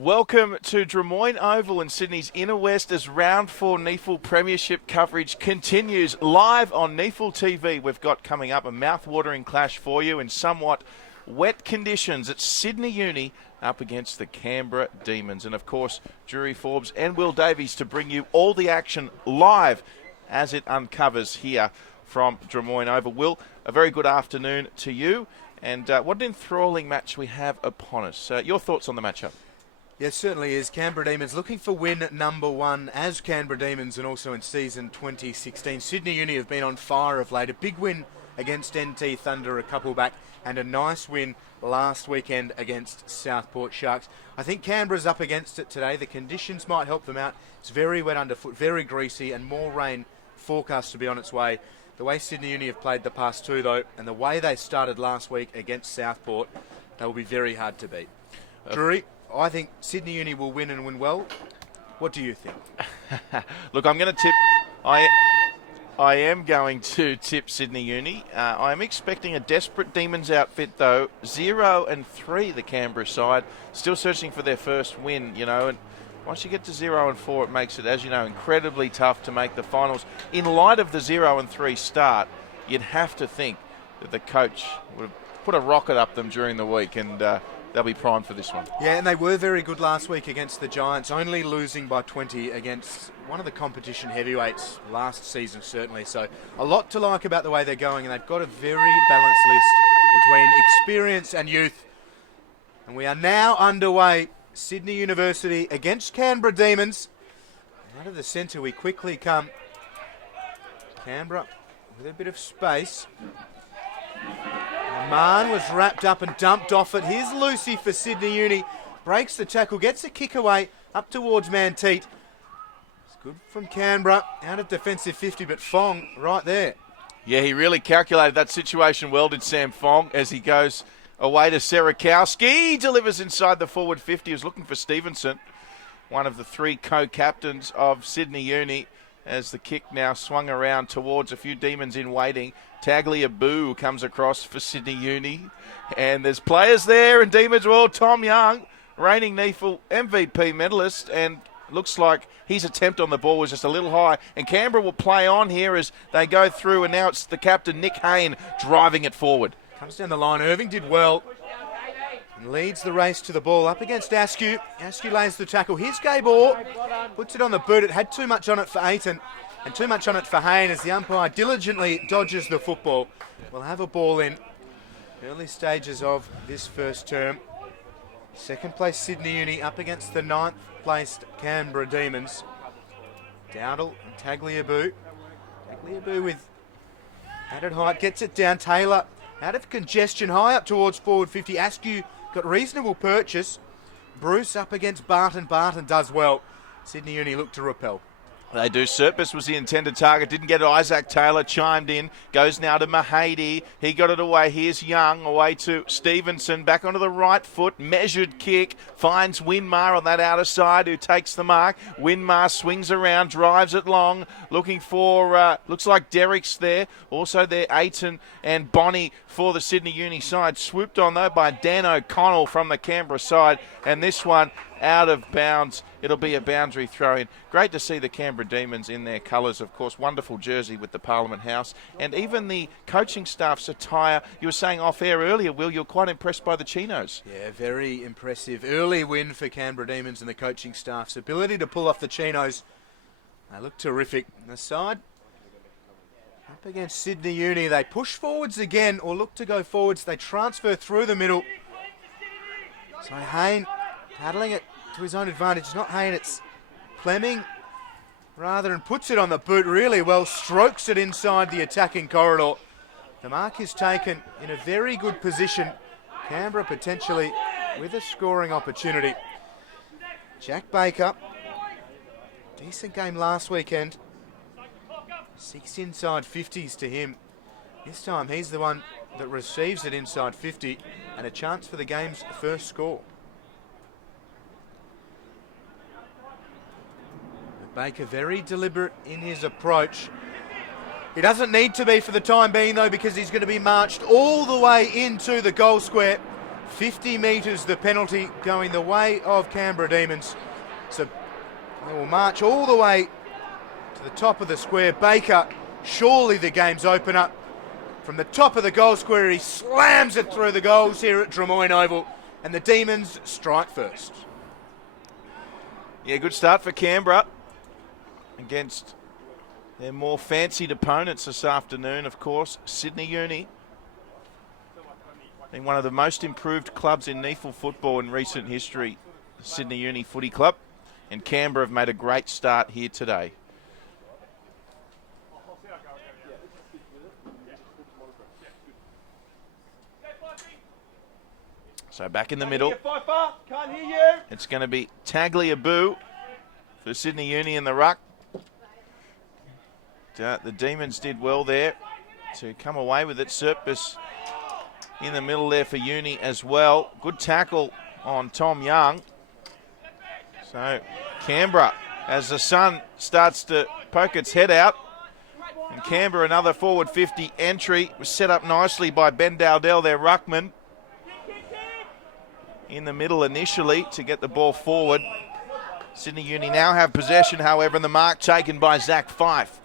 Welcome to Drummoyne Oval in Sydney's Inner West as Round 4 NEAFL Premiership coverage continues live on NEAFL TV. We've got coming up a mouth-watering clash for you in somewhat wet conditions at Sydney Uni up against the Canberra Demons. And of course, Drury Forbes and Will Davies to bring you all the action live as it uncovers here from Drummoyne Oval. Will, a very good afternoon to you. And what an enthralling match we have upon us. Your thoughts on the matchup? Yes, certainly is. Canberra Demons looking for win number 1 as Canberra Demons, and also in season 2016. Sydney Uni have been on fire of late. A big win against NT Thunder a couple back, and a nice win last weekend against Southport Sharks. I think Canberra's up against it today. The conditions might help them out. It's very wet underfoot, very greasy, and more rain forecast to be on its way. The way Sydney Uni have played the past two, though, and the way they started last week against Southport, they will be very hard to beat. Drury, I think Sydney Uni will win and win well. What do you think? Look, I'm going to tip. I am going to tip Sydney Uni. I'm expecting a desperate Demons outfit, though. 0-3, the Canberra side, still searching for their first win. And once you get to 0-4, it makes it, as you know, incredibly tough to make the finals. In light of the 0-3 start, you'd have to think that the coach would have put a rocket up them during the week, and they'll be primed for this one. Yeah, and they were very good last week against the Giants, only losing by 20 against one of the competition heavyweights last season, certainly. So a lot to like about the way they're going, and they've got a very balanced list between experience and youth. And we are now underway. Sydney University against Canberra Demons. Out of the centre we quickly come. Canberra with a bit of space. Mann was wrapped up and dumped off it. Here's Lucy for Sydney Uni. Breaks the tackle, gets a kick away up towards Manteet. It's good from Canberra. Out of defensive 50, but Fong right there. Yeah, he really calculated that situation well, did Sam Fong, as he goes away to Serakowski. Delivers inside the forward 50. He was looking for Stevenson, one of the three co-captains of Sydney Uni, as the kick now swung around towards a few Demons in waiting. Tagliabue comes across for Sydney Uni. And there's players there in Demons. Well, Tom Young, reigning NEAFL MVP medalist, and looks like his attempt on the ball was just a little high. And Canberra will play on here as they go through, and now it's the captain, Nick Hayne, driving it forward. Comes down the line. Irving did well. And leads the race to the ball up against Askew. Askew lays the tackle. Here's Gabor. Puts it on the boot. It had too much on it for Aiton and too much on it for Hayne as the umpire diligently dodges the football. We'll have a ball in. Early stages of this first term. Second place Sydney Uni up against the 9th placed Canberra Demons. Dowdle and Tagliabue. Tagliabue with added height. Gets it down. Taylor out of congestion, high up towards forward 50. Askew got reasonable purchase. Bruce up against Barton. Barton does well. Sydney Uni look to repel. They do. Serpis was the intended target. Didn't get it. Isaac Taylor chimed in. Goes now to Mahady. He got it away. Here's Young. Away to Stevenson. Back onto the right foot. Measured kick. Finds Winmar on that outer side, who takes the mark. Winmar swings around. Drives it long. Looking for, looks like Derrick's there. Also there, Aiton and Bonnie for the Sydney Uni side. Swooped on, though, by Dan O'Connell from the Canberra side. And this one out of bounds. It'll be a boundary throw in. Great to see the Canberra Demons in their colours, of course. Wonderful jersey with the Parliament House. And even the coaching staff's attire. You were saying off air earlier, Will, you're quite impressed by the chinos. Yeah, very impressive. Early win for Canberra Demons and the coaching staff's ability to pull off the chinos. They look terrific. The side up against Sydney Uni. They push forwards again, or look to go forwards. They transfer through the middle. So Hayne paddling it to his own advantage. It's not Hayne, it's Fleming, rather, and puts it on the boot really well. Strokes it inside the attacking corridor. The mark is taken in a very good position. Canberra potentially with a scoring opportunity. Jack Baker, decent game last weekend. 6 inside 50s to him. This time he's the one that receives it inside 50, and a chance for the game's first score. Baker very deliberate in his approach. He doesn't need to be for the time being, though, because he's going to be marched all the way into the goal square. 50 metres the penalty going the way of Canberra Demons. So they will march all the way to the top of the square. Baker, surely the game's opener. From the top of the goal square, he slams it through the goals here at Drummoyne Oval, and the Demons strike first. Yeah, good start for Canberra against their more fancied opponents this afternoon, of course. Sydney Uni, being one of the most improved clubs in NEAFL football in recent history, the Sydney Uni Footy Club, and Canberra have made a great start here today. So back in the middle, it's going to be Tagliabue for Sydney Uni in the ruck. The Demons did well there to come away with it. Serpis in the middle there for Uni as well. Good tackle on Tom Young. So Canberra, as the sun starts to poke its head out, and Canberra another forward 50 entry was set up nicely by Ben Dowdell, their ruckman, in the middle initially to get the ball forward. Sydney Uni now have possession, however, and the mark taken by Zach Fife.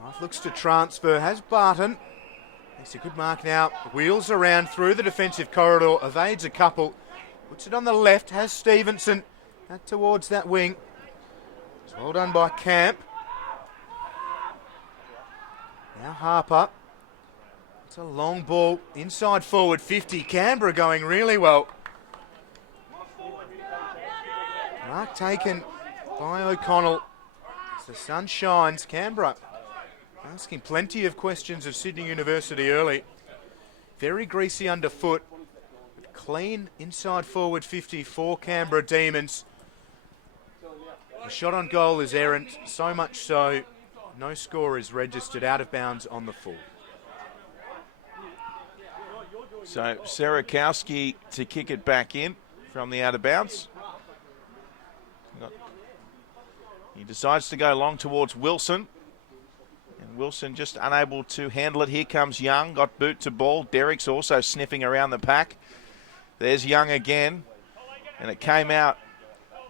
Fife looks to transfer, has Barton. Makes a good mark now. Wheels around through the defensive corridor, evades a couple. Puts it on the left, has Stevenson out towards that wing. It's well done by Camp. Now Harper. It's a long ball, inside forward 50. Canberra going really well. Mark taken by O'Connell. As the sun shines, Canberra asking plenty of questions of Sydney University early. Very greasy underfoot. Clean inside forward 50 for Canberra Demons. The shot on goal is errant, so much so no score is registered out of bounds on the full. So Serakowski to kick it back in from the out of bounds. He decides to go long towards Wilson. And Wilson just unable to handle it. Here comes Young, got boot to ball. Derrick's also sniffing around the pack. There's Young again. And it came out.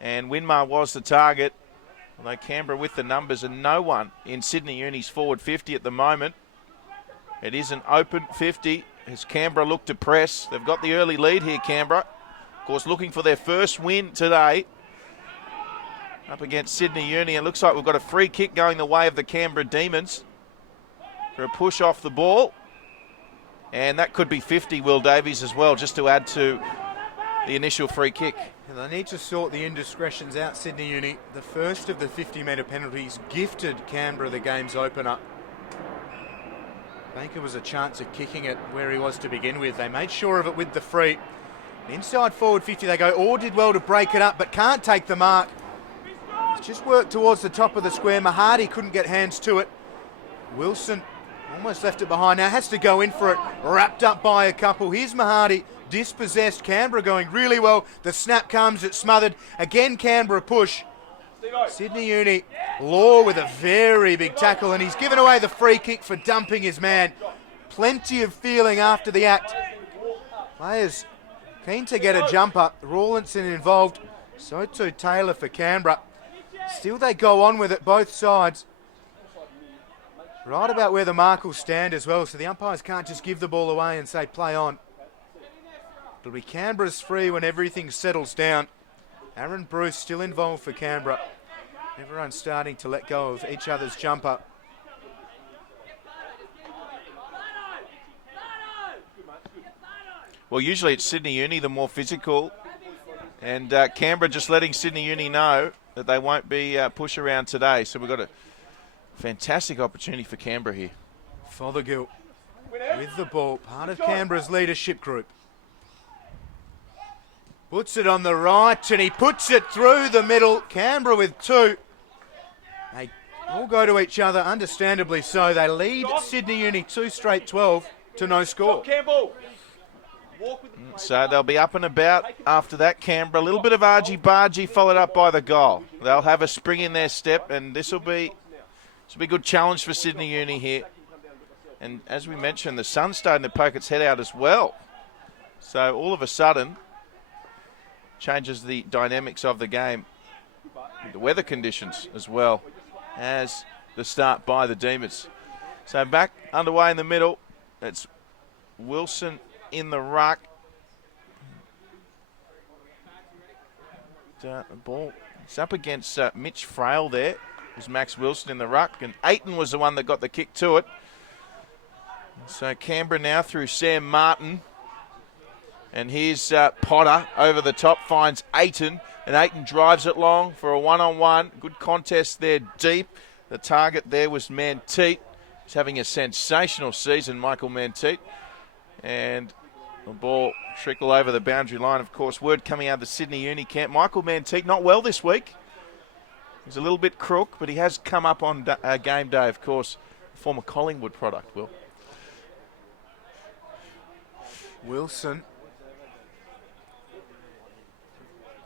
And Winmar was the target. Although Canberra with the numbers and no one in Sydney Uni's forward 50 at the moment. It is an open 50 as Canberra look to press. They've got the early lead here, Canberra. Of course, looking for their first win today up against Sydney Uni. It looks like we've got a free kick going the way of the Canberra Demons for a push off the ball. And that could be 50, Will Davies, as well, just to add to the initial free kick. And they need to sort the indiscretions out, Sydney Uni. The first of the 50-metre penalties gifted Canberra the game's opener. Baker was a chance of kicking it where he was to begin with. They made sure of it with the free. Inside forward 50 they go. Orr did well to break it up, but can't take the mark. It's just worked towards the top of the square. Mahadi couldn't get hands to it. Wilson almost left it behind. Now has to go in for it. Wrapped up by a couple. Here's Mahadi. Dispossessed. Canberra going really well. The snap comes. It's smothered. Again Canberra push. Sydney Uni. Law with a very big tackle, and he's given away the free kick for dumping his man. Plenty of feeling after the act. Players keen to get a jumper. Rawlinson involved. So too Taylor for Canberra. Still they go on with it, both sides. Right about where the mark will stand as well, so the umpires can't just give the ball away and say play on. It'll be Canberra's free when everything settles down. Aaron Bruce still involved for Canberra. Everyone's starting to let go of each other's jumper. Well, usually it's Sydney Uni, the more physical. And Canberra just letting Sydney Uni know that they won't be push around today. So we've got a fantastic opportunity for Canberra here. Fothergill with the ball, part of Canberra's leadership group. Puts it on the right and he puts it through the middle. Canberra with two. They all go to each other, understandably so. They lead Sydney Uni 2 straight 12 to no score. So they'll be up and about after that, Canberra. A little bit of argy-bargy followed up by the goal. They'll have a spring in their step, and this will be a good challenge for Sydney Uni here. And as we mentioned, the sun's starting to poke its head out as well. So all of a sudden, changes the dynamics of the game. The weather conditions as well as the start by the Demons. So back underway in the middle. It's Wilson in the ruck. Ball, it's up against Mitch Frail there. It was Max Wilson in the ruck, and Aiton was the one that got the kick to it. So Canberra now through Sam Martin. And here's Potter over the top, finds Aiton, and Aiton drives it long for a one-on-one. Good contest there deep. The target there was Manteet. He's having a sensational season, Michael Manteet. And the ball trickle over the boundary line. Of course, word coming out of the Sydney Uni camp. Michael Manteet not well this week. He's a little bit crook, but he has come up on game day, of course. Former Collingwood product, Will. Wilson.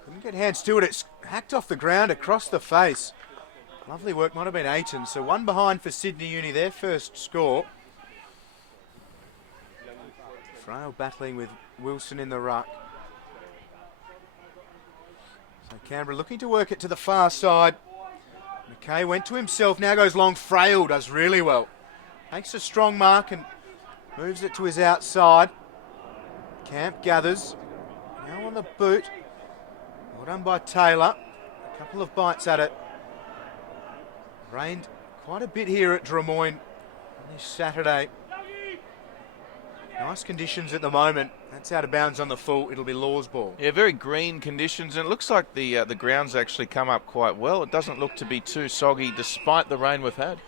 Couldn't get hands to it. It's hacked off the ground across the face. Lovely work. Might have been Aiton. So one behind for Sydney Uni, their first score. Frail battling with Wilson in the ruck. So Canberra looking to work it to the far side. McKay went to himself, now goes long. Frail does really well. Takes a strong mark and moves it to his outside. Camp gathers. Now on the boot. Well done by Taylor. A couple of bites at it. Rained quite a bit here at Drummoyne on this Saturday. Nice conditions at the moment. That's out of bounds on the full. It'll be Law's ball. Yeah, very green conditions, and it looks like the ground's actually come up quite well. It doesn't look to be too soggy despite the rain we've had.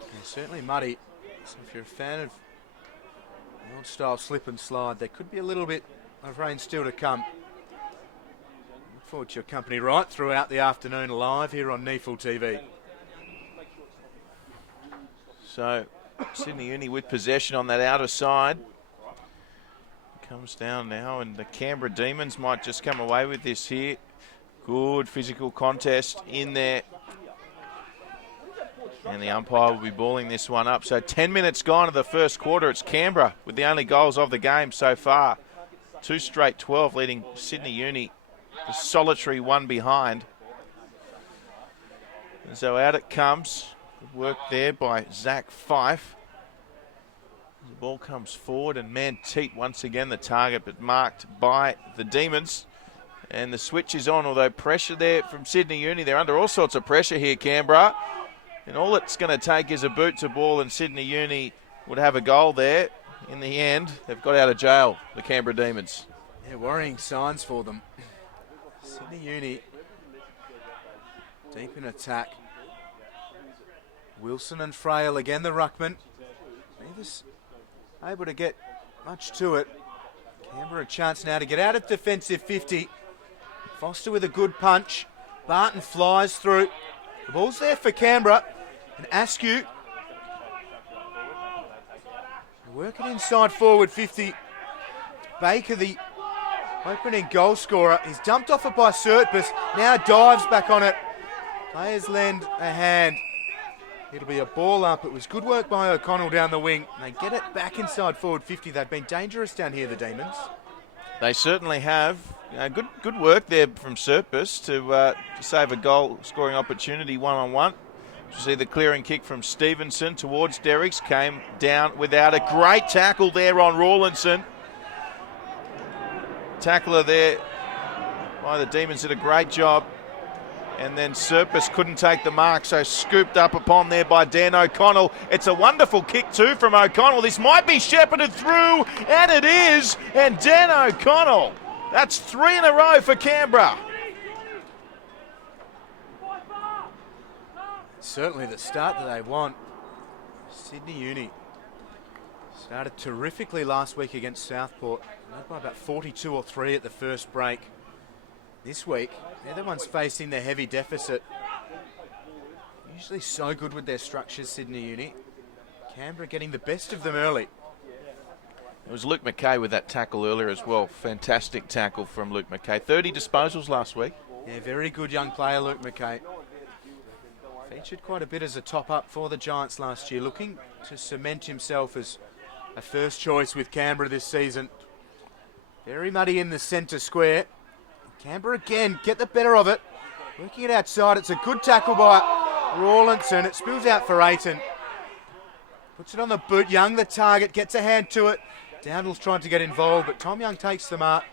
Yeah, certainly muddy. So if you're a fan of the old style slip and slide, there could be a little bit of rain still to come. Look forward to your company right throughout the afternoon live here on NEAFL TV. So Sydney Uni with possession on that outer side. Comes down now, and the Canberra Demons might just come away with this here. Good physical contest in there. And the umpire will be balling this one up. So 10 minutes gone of the first quarter. It's Canberra with the only goals of the game so far. 2 straight 12 leading Sydney Uni. The solitary one behind. And so out it comes. Good work there by Zach Fife. The ball comes forward, and Manteet once again the target, but marked by the Demons. And the switch is on, although pressure there from Sydney Uni. They're under all sorts of pressure here, Canberra. And all it's going to take is a boot to ball, and Sydney Uni would have a goal there. In the end, they've got out of jail, the Canberra Demons. Yeah, worrying signs for them. Sydney Uni deep in attack. Wilson and Frail again, the ruckman. Neither's able to get much to it. Canberra a chance now to get out of defensive 50. Foster with a good punch. Barton flies through. The ball's there for Canberra. And Askew working inside forward 50. Baker, the opening goal scorer, is dumped off it by Surtbus. Now dives back on it. Players lend a hand. It'll be a ball up. It was good work by O'Connell down the wing. They get it back inside forward 50. They've been dangerous down here, the Demons. They certainly have. Good work there from Surtbus to save a goal scoring opportunity one-on-one. You see the clearing kick from Stevenson towards Derricks. Came down without a great tackle there on Rawlinson. Tackler there by the Demons did a great job. And then Surtbus couldn't take the mark, so scooped up upon there by Dan O'Connell. It's a wonderful kick too from O'Connell. This might be shepherded through, and it is. And Dan O'Connell, that's 3 in a row for Canberra. Certainly the start that they want. Sydney Uni started terrifically last week against Southport. Led by about 42 or 3 at the first break. This week, they're the ones facing the heavy deficit. Usually so good with their structures, Sydney Uni. Canberra getting the best of them early. It was Luke McKay with that tackle earlier as well. Fantastic tackle from Luke McKay. 30 disposals last week. Yeah, very good young player, Luke McKay. Featured quite a bit as a top-up for the Giants last year, looking to cement himself as a first choice with Canberra this season. Very muddy in the centre square. Canberra again get the better of it. Working it outside. It's a good tackle by Rawlinson. It spills out for Ayton. Puts it on the boot. Young, the target, gets a hand to it. Dowdall's trying to get involved, but Tom Young takes the mark.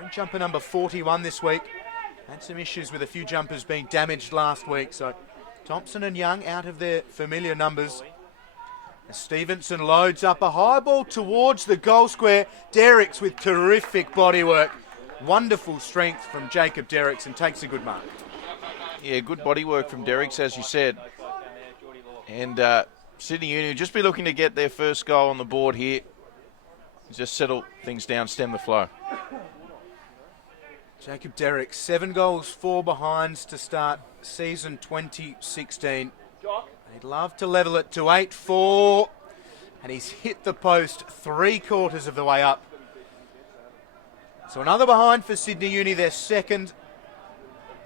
Ring jumper number 41 this week. Had some issues with a few jumpers being damaged last week, so Thompson and Young out of their familiar numbers. As Stevenson loads up a high ball towards the goal square. Derricks with terrific bodywork. Wonderful strength from Jacob Derricks and takes a good mark. Yeah, good body work from Derricks, as you said. And Sydney Uni will just be looking to get their first goal on the board here. Just settle things down, stem the flow. Jacob Derricks, 7 goals, 4 behinds to start season 2016. He'd love to level it to 8-4. And he's hit the post 3/4 of the way up. So another behind for Sydney Uni, their second.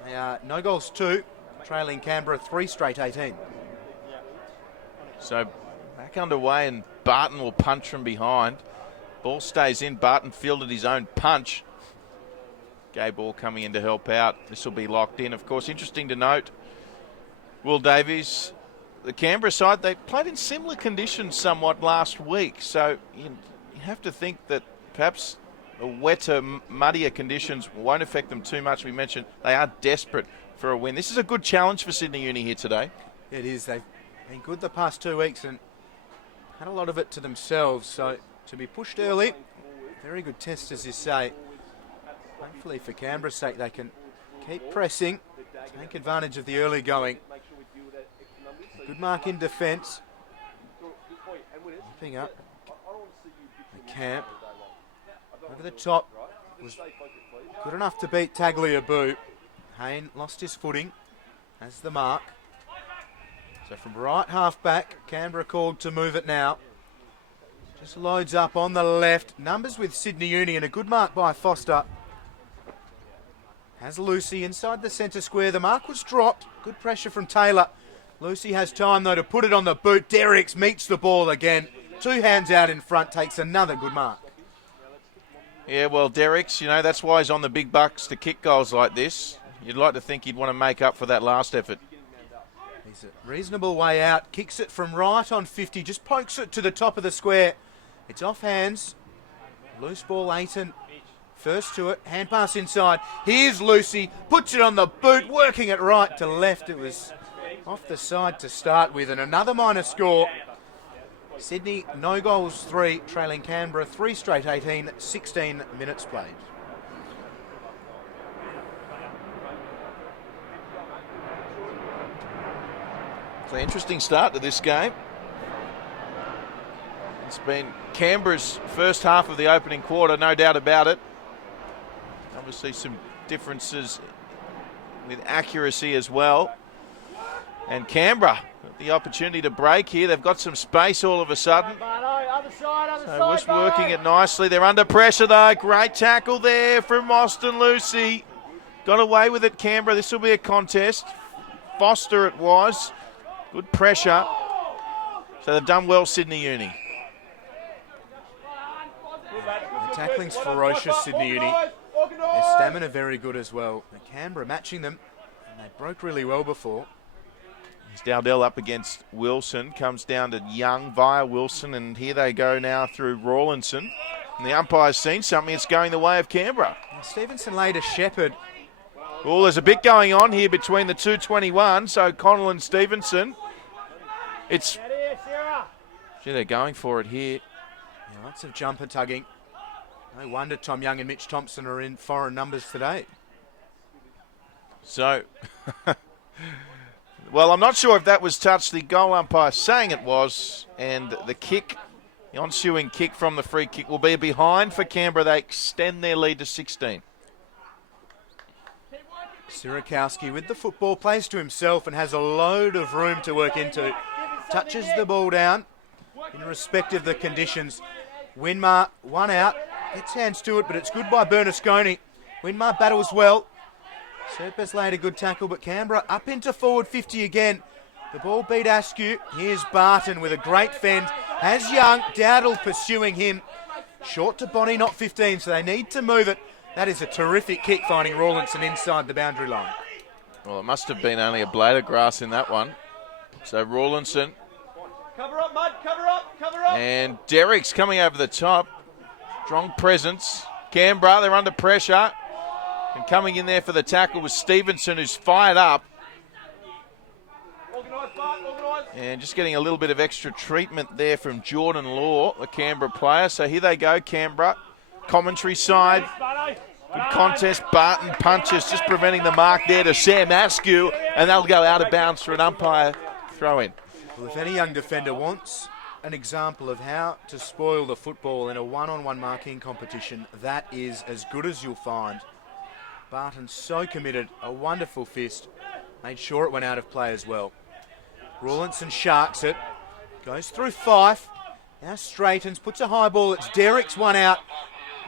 They are no goals 2, trailing Canberra 3 straight 18. So back underway and Barton will punch from behind. Ball stays in. Barton fielded his own punch. Gay ball coming in to help out. This will be locked in. Of course, interesting to note, Will Davies, the Canberra side, they played in similar conditions somewhat last week. So you have to think that perhaps the wetter, muddier conditions won't affect them too much. We mentioned they are desperate for a win. This is a good challenge for Sydney Uni here today. It is. They've been good the past 2 weeks and had a lot of it to themselves. So to be pushed early, very good test, as you say. Hopefully for Canberra's sake, they can keep pressing, take advantage of the early going. Good mark in defence. Keeping up. The Camp. Over the top. Was good enough to beat Tagliabue. Hayne lost his footing. Has the mark. So from right half back, Canberra called to move it now. Just loads up on the left. Numbers with Sydney Uni and a good mark by Foster. Has Lucy inside the centre square. The mark was dropped. Good pressure from Taylor. Lucy has time, though, to put it on the boot. Derricks meets the ball again. 2 hands out in front, takes another good mark. Yeah, well, Derricks, that's why he's on the big bucks to kick goals like this. You'd like to think he'd want to make up for that last effort. He's a reasonable way out. Kicks it from right on 50. Just pokes it to the top of the square. It's off hands. Loose ball, Ayton. First to it, hand pass inside. Here's Lucy, puts it on the boot, working it right to left. It was off the side to start with, and another minor score. Sydney, no goals 3, trailing Canberra 3 straight 18, 16 minutes played. It's an interesting start to this game. It's been Canberra's first half of the opening quarter, no doubt about it. Obviously some differences with accuracy as well. And Canberra, the opportunity to break here. They've got some space all of a sudden. So just working it nicely. They're under pressure though. Great tackle there from Austin Lucy. Got away with it, Canberra. This will be a contest. Foster it was. Good pressure. So they've done well, Sydney Uni. The tackling's ferocious, Sydney Uni. Their stamina very good as well. And Canberra matching them, and they broke really well before. Here's Dowdell up against Wilson. Comes down to Young via Wilson, and here they go now through Rawlinson. And the umpire's seen something. It's going the way of Canberra. And Stevenson laid a Shepherd. Well, there's a bit going on here between the 221. So Connell and Stevenson. It's... Gee, they're going for it here. Yeah, lots of jumper tugging. No wonder Tom Young and Mitch Thompson are in foreign numbers today. So, well, I'm not sure if that was touch. The goal umpire saying it was. And the kick, the ensuing kick from the free kick will be a behind for Canberra. They extend their lead to 16. Sirakowski with the football, plays to himself and has a load of room to work into. Touches the ball down in respect of the conditions. Winmar, one out. Gets hands to it, but it's good by Bernasconi. Winmar battles well. Serpes laid a good tackle, but Canberra up into forward 50 again. The ball beat Askew. Here's Barton with a great fend. Has Young, Dowdall pursuing him. Short to Bonnie, not 15, so they need to move it. That is a terrific kick, finding Rawlinson inside the boundary line. Well, it must have been only a blade of grass in that one. So Rawlinson. Cover up, Mud, cover up, cover up. And Derrick's coming over the top. Strong presence. Canberra, they're under pressure. And coming in there for the tackle was Stevenson, who's fired up. And just getting a little bit of extra treatment there from Jordan Law, the Canberra player. So here they go, Canberra. Commentary side. Good contest. Barton punches, just preventing the mark there to Sam Askew. And they'll go out of bounds for an umpire throw in. Well, if any young defender wants an example of how to spoil the football in a one-on-one marking competition, that is as good as you'll find. Barton so committed, a wonderful fist. Made sure it went out of play as well. Rawlinson sharks it, goes through Fife, now straightens, puts a high ball, it's Derrick's one out.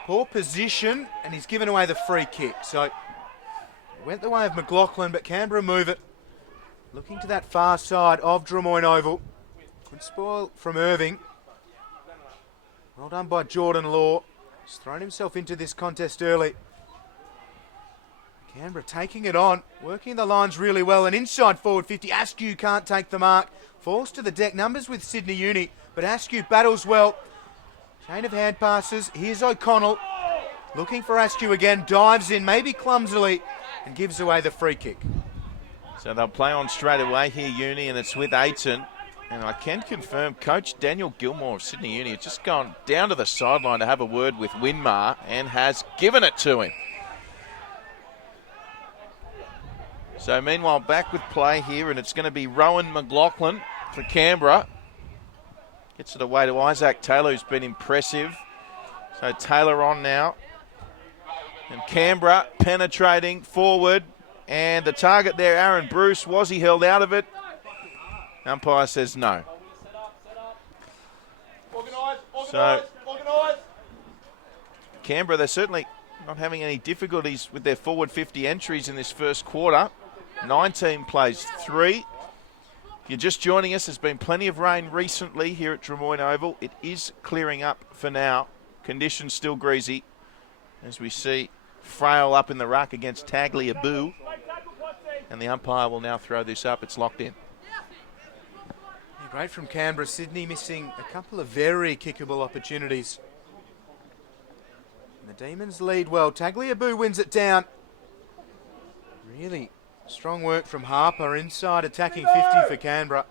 Poor position, and he's given away the free kick. So, it went the way of McLaughlin, but Canberra move it. Looking to that far side of Drummoyne Oval. Good spoil from Irving. Well done by Jordan Law. He's thrown himself into this contest early. Canberra taking it on, working the lines really well, and inside forward 50. Askew can't take the mark. Falls to the deck, numbers with Sydney Uni, but Askew battles well. Chain of hand passes. Here's O'Connell. Looking for Askew again, dives in, maybe clumsily, and gives away the free kick. So they'll play on straight away here, Uni, and it's with Aiton. And I can confirm Coach Daniel Gilmore of Sydney Uni has just gone down to the sideline to have a word with Winmar and has given it to him. So meanwhile, back with play here, and it's going to be Rowan McLaughlin for Canberra. Gets it away to Isaac Taylor, who's been impressive. So Taylor on now. And Canberra penetrating forward. And the target there, Aaron Bruce, was he held out of it? Umpire says no. So Canberra, they're certainly not having any difficulties with their forward 50 entries in this first quarter. 19 plays 3. If you're just joining us, there's been plenty of rain recently here at Drummoyne Oval. It is clearing up for now. Conditions still greasy as we see Frail up in the ruck against Tagliabue. And the umpire will now throw this up. It's locked in. Yeah, great from Canberra. Sydney missing a couple of very kickable opportunities. And the Demons lead well. Tagliabue wins it down. Really strong work from Harper inside, attacking 50 for Canberra.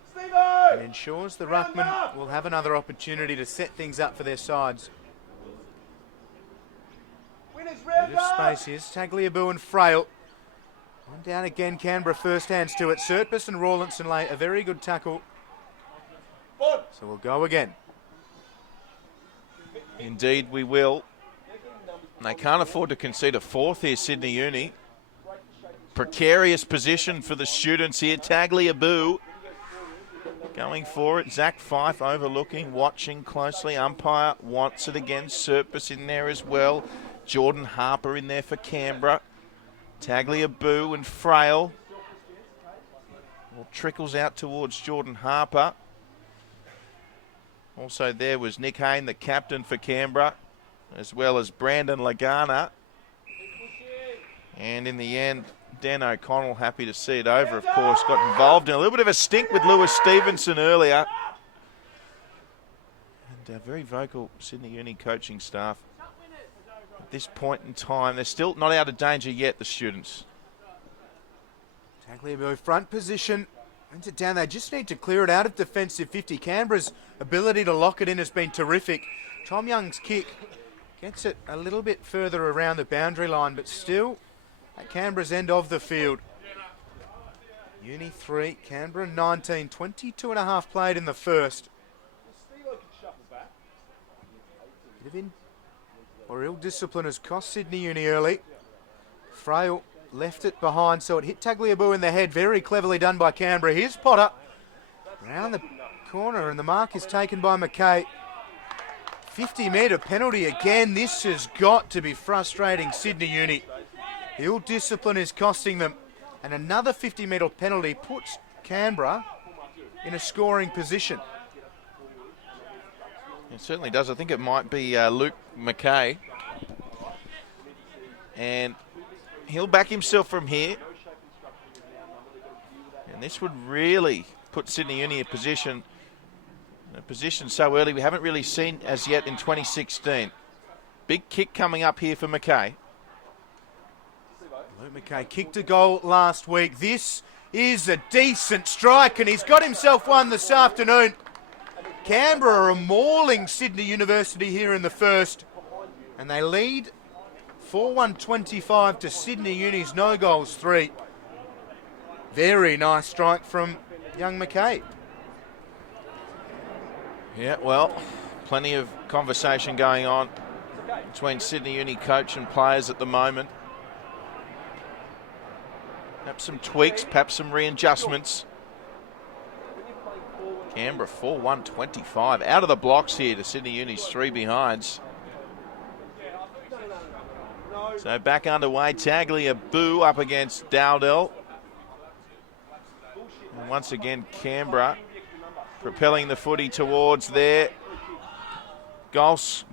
And ensures the ruckman will have another opportunity to set things up for their sides. Bit of space here. Tagliabue and Frail. One down again, Canberra first hands to it. Sertbus and Rawlinson lay a very good tackle. So we'll go again. Indeed we will. And they can't afford to concede a fourth here, Sydney Uni. Precarious position for the students here. Tagliabue going for it. Zach Fife overlooking, watching closely. Umpire wants it again. Sertbus in there as well. Jordan Harper in there for Canberra. Tagliabue and Frail. Well, trickles out towards Jordan Harper. Also there was Nick Hayne, the captain for Canberra, as well as Brandon Lagana. And in the end, Dan O'Connell, happy to see it over, of course, got involved in a little bit of a stink with Lewis Stevenson earlier. And a very vocal Sydney Uni coaching staff. At this point in time, they're still not out of danger yet, the students. Tagliabue front position. Wins it down. They just need to clear it out of defensive 50. Canberra's ability to lock it in has been terrific. Tom Young's kick gets it a little bit further around the boundary line, but still at Canberra's end of the field. Uni 3, Canberra 19, 22 and a half played in the first. Bit of ill discipline has cost Sydney Uni early. Frail left it behind, so it hit Tagliabue in the head. Very cleverly done by Canberra. Here's Potter. Round the corner, and the mark is taken by McKay. 50-metre penalty again. This has got to be frustrating Sydney Uni. The ill discipline is costing them. And another 50-metre penalty puts Canberra in a scoring position. It certainly does. I think it might be Luke McKay. And he'll back himself from here. And this would really put Sydney Uni in a position so early we haven't really seen as yet in 2016. Big kick coming up here for McKay. Luke McKay kicked a goal last week. This is a decent strike, and he's got himself one this afternoon. Canberra are mauling Sydney University here in the first, and they lead 4-1-25 to Sydney Uni's no goals 3. Very nice strike from young McKay. Yeah, well, plenty of conversation going on between Sydney Uni coach and players at the moment. Perhaps some tweaks, perhaps some readjustments. Canberra 4-1-25. Out of the blocks here to Sydney Uni's 3 behinds. So back underway. Tagliabue up against Dowdell. And once again, Canberra propelling the footy towards there. Goals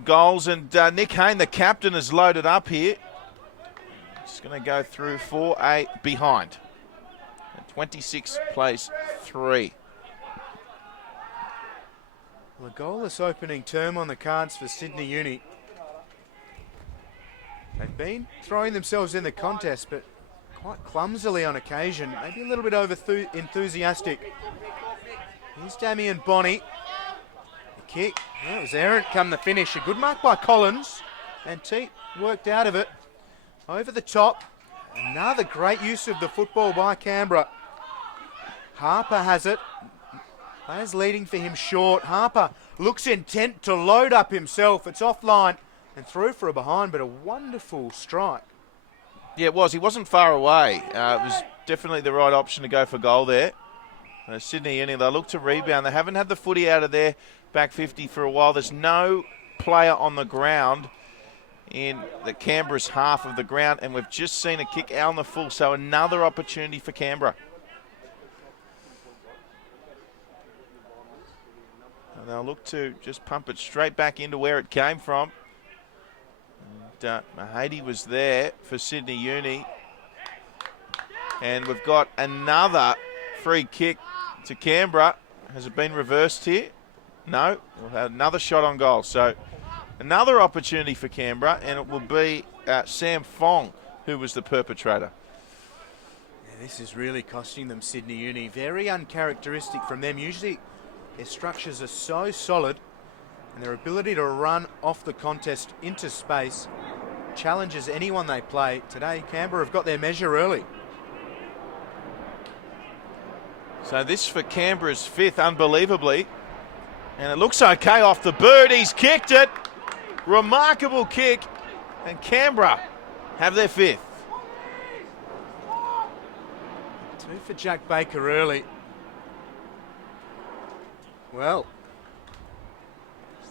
and Nick Hayne, the captain, is loaded up here. He's going to go through for a behind. 26 plays 3. Well, a goalless opening term on the cards for Sydney Uni. They've been throwing themselves in the contest, but quite clumsily on occasion. Maybe a little bit over enthusiastic. Here's Damien Bonney. The kick. Well, it was errant come the finish. A good mark by Collins. And Teat worked out of it. Over the top. Another great use of the football by Canberra. Harper has it. Players leading for him short. Harper looks intent to load up himself. It's offline and through for a behind, but a wonderful strike. Yeah, it was. He wasn't far away. It was definitely the right option to go for goal there. Sydney Uni, they look to rebound. They haven't had the footy out of their back 50 for a while. There's no player on the ground in the Canberra's half of the ground, and we've just seen a kick out on the full, so another opportunity for Canberra. And they'll look to just pump it straight back into where it came from. And Mahady was there for Sydney Uni. And we've got another free kick to Canberra. Has it been reversed here? No. We'll have another shot on goal. So another opportunity for Canberra, and it will be Sam Fong who was the perpetrator. Yeah, this is really costing them, Sydney Uni. Very uncharacteristic from them. Usually their structures are so solid, and their ability to run off the contest into space challenges anyone they play. Today, Canberra have got their measure early. So this for Canberra's 5th, unbelievably. And it looks okay off the boot. He's kicked it. Remarkable kick. And Canberra have their 5th. 2 for Jack Baker early. Well,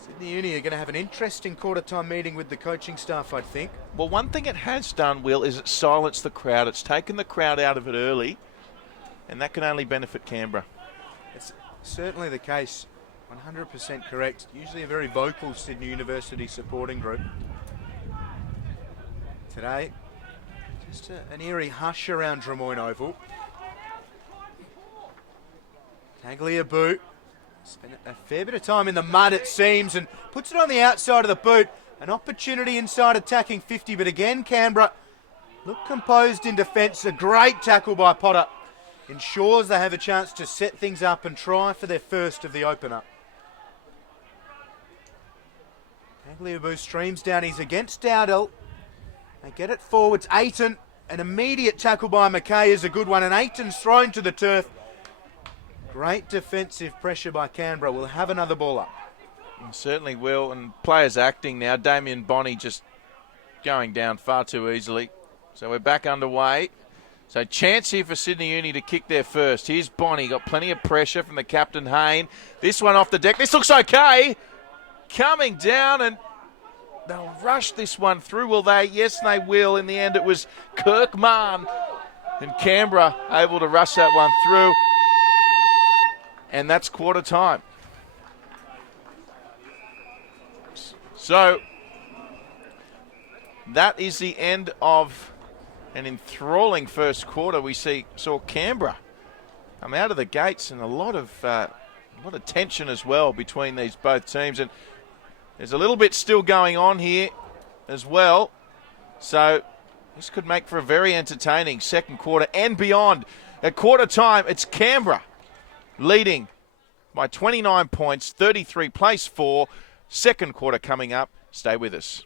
Sydney Uni are going to have an interesting quarter-time meeting with the coaching staff, I think. Well, one thing it has done, Will, is it silenced the crowd. It's taken the crowd out of it early, and that can only benefit Canberra. It's certainly the case. 100% correct. Usually a very vocal Sydney University supporting group. Today, just an eerie hush around Drummoyne Oval. Tagliabue spent a fair bit of time in the mud, it seems, and puts it on the outside of the boot. An opportunity inside attacking 50, but again, Canberra look composed in defence. A great tackle by Potter ensures they have a chance to set things up and try for their first of the opener. Tagliabue streams down. He's against Dowdell. They get it forwards. Aiton, an immediate tackle by McKay is a good one, and Aiton's thrown to the turf. Great defensive pressure by Canberra. We'll have another ball up. Certainly will, and players acting now. Damien Bonney just going down far too easily. So we're back underway. So chance here for Sydney Uni to kick their first. Here's Bonney, got plenty of pressure from the captain, Hayne. This one off the deck. This looks okay. Coming down, and they'll rush this one through, will they? Yes, they will. In the end, it was Kirkman and Canberra able to rush that one through. And that's quarter time. So that is the end of an enthralling first quarter. We saw Canberra come out of the gates, and a lot of tension as well between these both teams. And there's a little bit still going on here as well. So this could make for a very entertaining second quarter and beyond. At quarter time, it's Canberra leading by 29 points, 33 place 4. Second quarter coming up. Stay with us.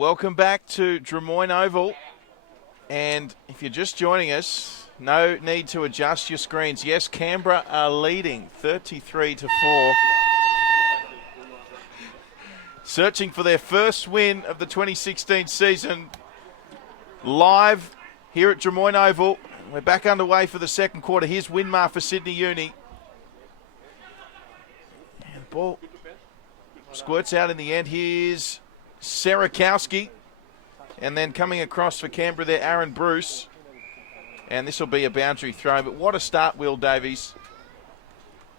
Welcome back to Drummoyne Oval. And if you're just joining us, no need to adjust your screens. Yes, Canberra are leading 33-4. Searching for their first win of the 2016 season. Live here at Drummoyne Oval. We're back underway for the second quarter. Here's Winmar for Sydney Uni. And the ball squirts out in the end. Here's Serakowski. And then coming across for Canberra there, Aaron Bruce. And this will be a boundary throw. But what a start, Will Davies,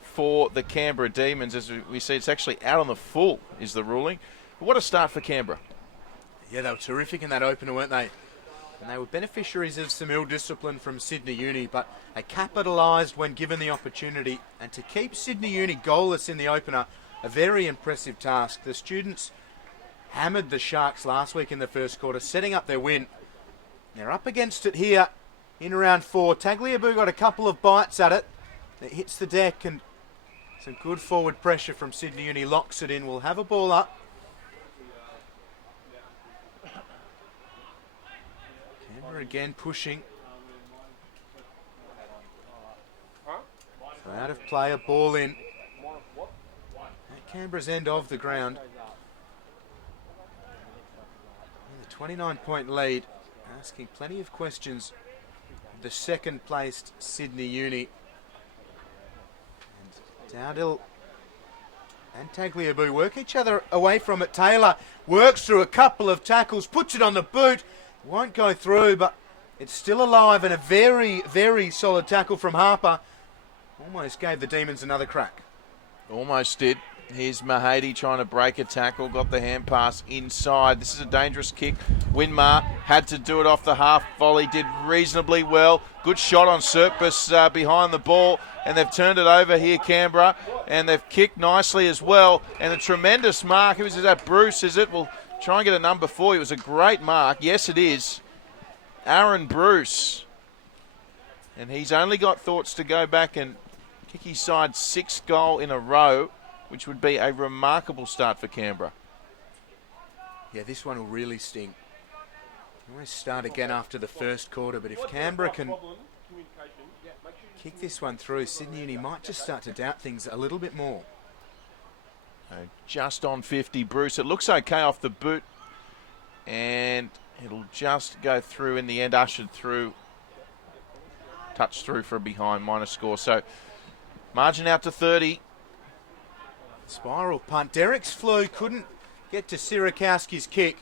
for the Canberra Demons. As we see, it's actually out on the full is the ruling. But what a start for Canberra. Yeah, they were terrific in that opener, weren't they? And they were beneficiaries of some ill discipline from Sydney Uni, but they capitalised when given the opportunity. And to keep Sydney Uni goalless in the opener, a very impressive task. The students hammered the Sharks last week in the first quarter, setting up their win. They're up against it here in round 4. Tagliabue got a couple of bites at it. It hits the deck and some good forward pressure from Sydney Uni locks it in. We'll have a ball up. Canberra again pushing. So out of play, a ball in. At Canberra's end of the ground. And the 29-point lead, asking plenty of questions. The second placed Sydney Uni. And Dowdell and Tagliabue work each other away from it. Taylor works through a couple of tackles, puts it on the boot. Won't go through, but it's still alive, and a very, very solid tackle from Harper. Almost gave the Demons another crack. Almost did. Here's Mahady trying to break a tackle, got the hand pass inside. This is a dangerous kick. Winmar had to do it off the half volley, did reasonably well. Good shot on Surpus behind the ball, and they've turned it over here, Canberra, and they've kicked nicely as well. And a tremendous mark. Who is that? Bruce, is it? We'll try and get a number 4. It was a great mark. Yes, it is. Aaron Bruce. And he's only got thoughts to go back and kick his side 6th goal in a row, which would be a remarkable start for Canberra. Yeah, this one will really sting. Always start again after the first quarter, but if Canberra can kick this one through, Sydney Uni might just start to doubt things a little bit more. Just on 50, Bruce. It looks okay off the boot, and it'll just go through in the end, ushered through, touch through for a behind minor score. So margin out to 30. Spiral punt. Derek's flew, couldn't get to Sirakowski's kick.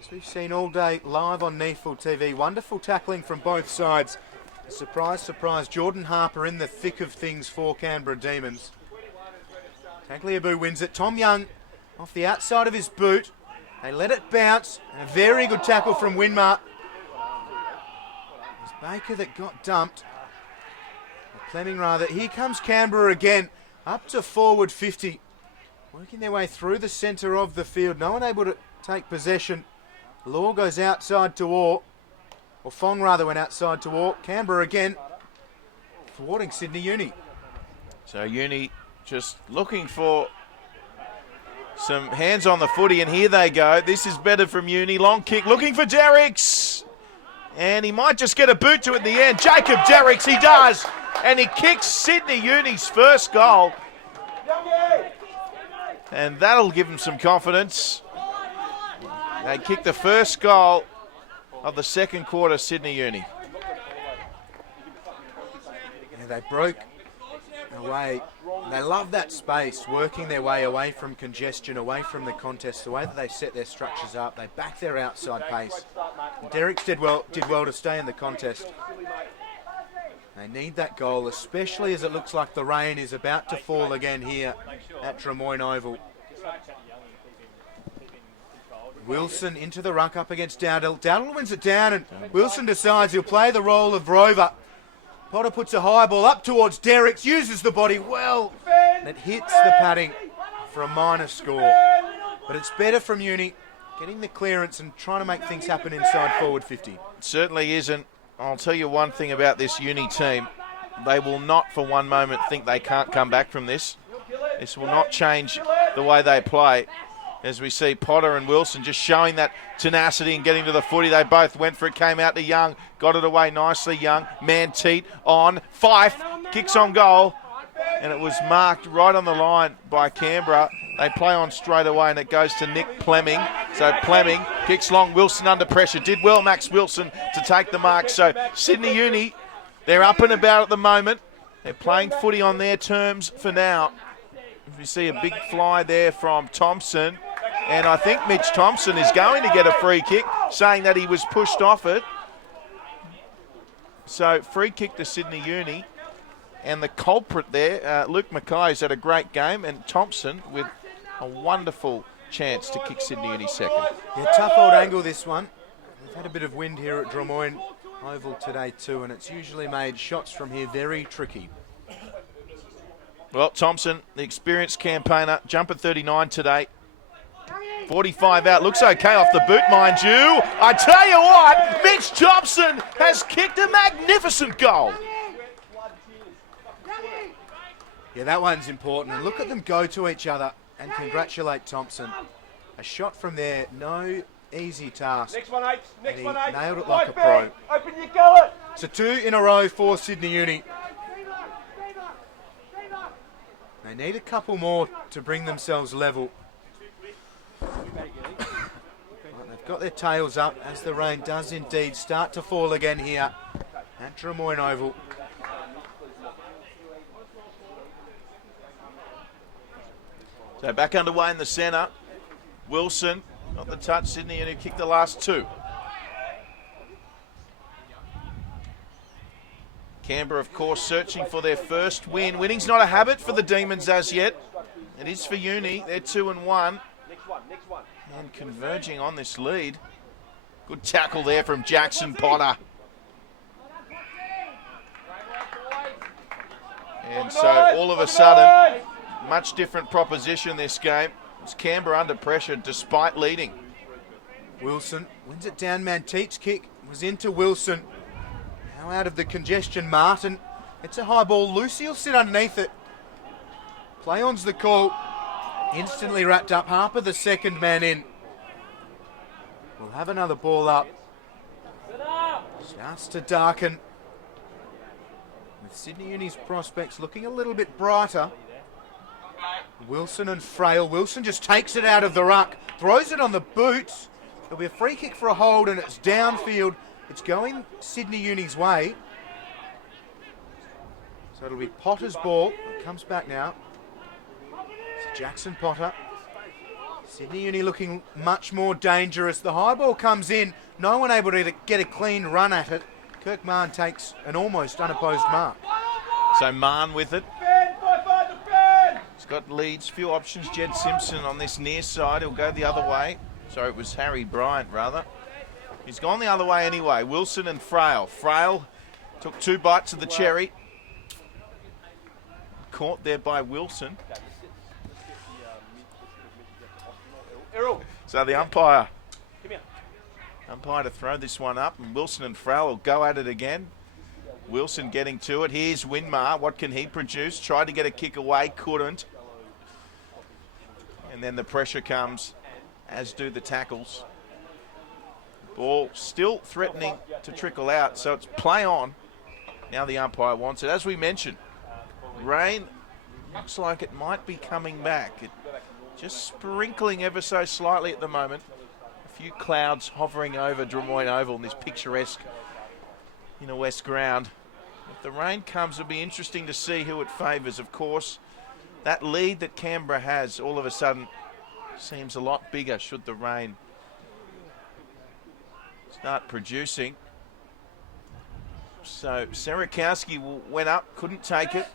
As we've seen all day live on NEAFL TV, wonderful tackling from both sides. Surprise, surprise, Jordan Harper in the thick of things for Canberra Demons. Tagliabue wins it. Tom Young off the outside of his boot. They let it bounce. And a very good tackle from Winmar. It was Baker that got dumped. Or Fleming rather. Here comes Canberra again. Up to forward 50. Working their way through the centre of the field. No one able to take possession. Law goes outside to Orr. Or Fong rather went outside to Orr. Canberra again. Thwarting Sydney Uni. So Uni just looking for some hands on the footy, and here they go. This is better from Uni. Long kick, looking for Derricks. And he might just get a boot to it in the end. Jacob Derricks, he does. And he kicks Sydney Uni's first goal. And that'll give him some confidence. They kicked the first goal of the second quarter, Sydney Uni. Yeah, they broke away. They love that space, working their way away from congestion, away from the contest, the way that they set their structures up. They back their outside pace. And Derricks did well to stay in the contest. They need that goal, especially as it looks like the rain is about to fall again here at Drummoyne Oval. Wilson into the ruck up against Dowdell. Dowdell wins it down, and Wilson decides he'll play the role of rover. Potter puts a high ball up towards Derricks, uses the body well, and it hits the padding for a minor score. But it's better from Uni, getting the clearance and trying to make things happen inside forward 50. It certainly isn't. I'll tell you one thing about this Uni team. They will not for one moment think they can't come back from this. This will not change the way they play. as we see Potter and Wilson just showing that tenacity and getting to the footy. They both went for it, came out to Young, got it away nicely. Young, Manteet on, Fife, kicks on goal, and it was marked right on the line by Canberra. They play on straight away, and it goes to Nick Plemming. So Plemming kicks long, Wilson under pressure. Did well, Max Wilson, to take the mark. So Sydney Uni, they're up and about at the moment. They're playing footy on their terms for now. You see a big fly there from Thompson. And I think Mitch Thompson is going to get a free kick, saying that he was pushed off it. So free kick to Sydney Uni. And the culprit there, Luke Mackay's had a great game, and Thompson with a wonderful chance to kick Sydney Uni second. Yeah, tough old angle this one. We've had a bit of wind here at Drummoyne Oval today too, and it's usually made shots from here very tricky. Well, Thompson, the experienced campaigner, jumper 39 today. 45 out, looks okay off the boot, mind you. I tell you what, Mitch Thompson has kicked a magnificent goal. Yeah, that one's important. And look at them go to each other and congratulate Thompson. A shot from there, no easy task. Next one, H. Next And one, he H. nailed it like a pro. Open your gullet. So 2 in a row for Sydney Uni. They need a couple more to bring themselves level. Right, they've got their tails up as the rain does indeed start to fall again here at Drummoyne Oval. So back underway in the centre. Wilson, not the touch, Sydney Uni kicked the last 2. Canberra, of course, searching for their first win. Winning's not a habit for the Demons as yet. It is for Uni. They're 2-1. Next one. And converging on this lead. Good tackle there from Jackson Potter. And so all of a sudden, much different proposition this game. It's Canberra under pressure despite leading. Wilson wins it down. Manteet's kick was into Wilson. Now out of the congestion, Martin. It's a high ball. Lucy will sit underneath it. Play on's the call. Instantly wrapped up. Harper, the second man in. We'll have another ball up. Starts to darken. With Sydney Uni's prospects looking a little bit brighter. Wilson and Frail. Wilson just takes it out of the ruck. Throws it on the boots. It'll be a free kick for a hold, and it's downfield. It's going Sydney Uni's way. So it'll be Potter's ball. It comes back now. It's Jackson Potter. Sydney Uni looking much more dangerous. The high ball comes in. No one able to get a clean run at it. Kirk Mann takes an almost unopposed mark. So Mann with it. He's got leads, few options. Jed Simpson on this near side. He'll go the other way. Sorry, it was Harry Bryant, rather. He's gone the other way anyway. Wilson and Frail. Frail took 2 bites of the cherry. Caught there by Wilson. So the umpire to throw this one up, and Wilson and Frail will go at it again. Wilson getting to it. Here's Winmar. What can he produce? Tried to get a kick away, couldn't. And then the pressure comes, as do the tackles. Ball still threatening to trickle out, so it's play on. Now the umpire wants it. As we mentioned, rain looks like it might be coming back. It just sprinkling ever so slightly at the moment. A few clouds hovering over Drummoyne Oval in this picturesque inner west ground. If the rain comes, it'll be interesting to see who it favours. Of course, that lead that Canberra has all of a sudden seems a lot bigger should the rain start producing. So Serakowski went up, couldn't take it.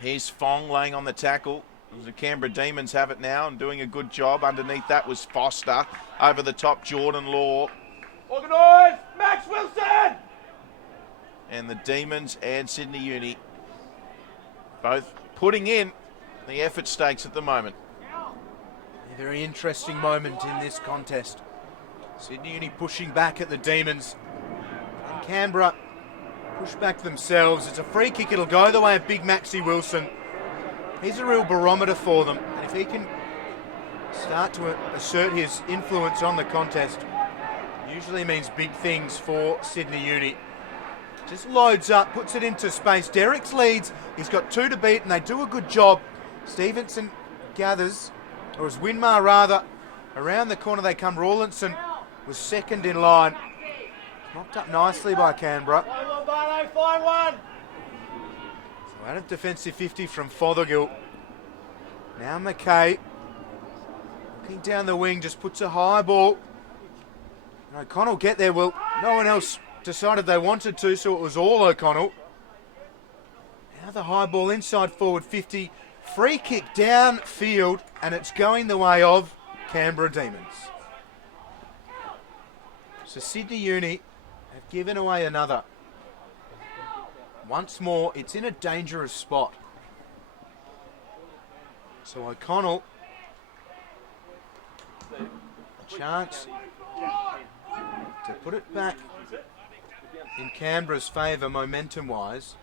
Here's Fong laying on the tackle. The Canberra Demons have it now and doing a good job. Underneath that was Foster. Over the top, Jordan Law. Organised! Max Wilson! And the Demons and Sydney Uni both putting in the effort stakes at the moment. A very interesting moment in this contest. Sydney Uni pushing back at the Demons. And Canberra push back themselves. It's a free kick. It'll go the way of Big Maxie Wilson. He's a real barometer for them. And If he can start to assert his influence on the contest, usually means big things for Sydney Uni. Just loads up, puts it into space. Derek's leads. He's got 2 to beat, and they do a good job. Stevenson gathers, or as Winmar rather. Around the corner they come. Rawlinson was second in line. Knocked up nicely by Canberra. So out of defensive 50 from Fothergill. Now McKay, looking down the wing, just puts a high ball. And O'Connell get there. Well, no one else decided they wanted to, so it was all O'Connell. Now the high ball inside forward 50. Free kick downfield, and it's going the way of Canberra Demons. So Sydney Uni have given away another. Once more, it's in a dangerous spot. So O'Connell, a chance to put it back in Canberra's favour momentum-wise.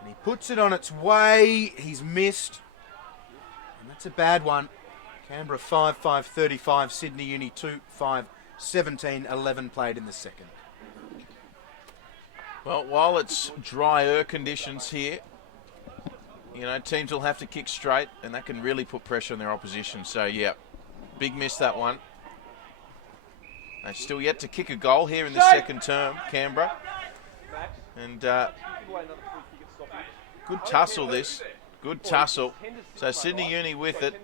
And he puts it on its way. He's missed. And that's a bad one. Canberra 5-5-35, Sydney Uni 2-5-17, 11 played in the second. Well, while it's drier conditions here, you know, teams will have to kick straight, and that can really put pressure on their opposition. So, yeah, big miss that one. They're still yet to kick a goal here in the second term, Canberra. And good tussle this. Good tussle. So Sydney Uni with it.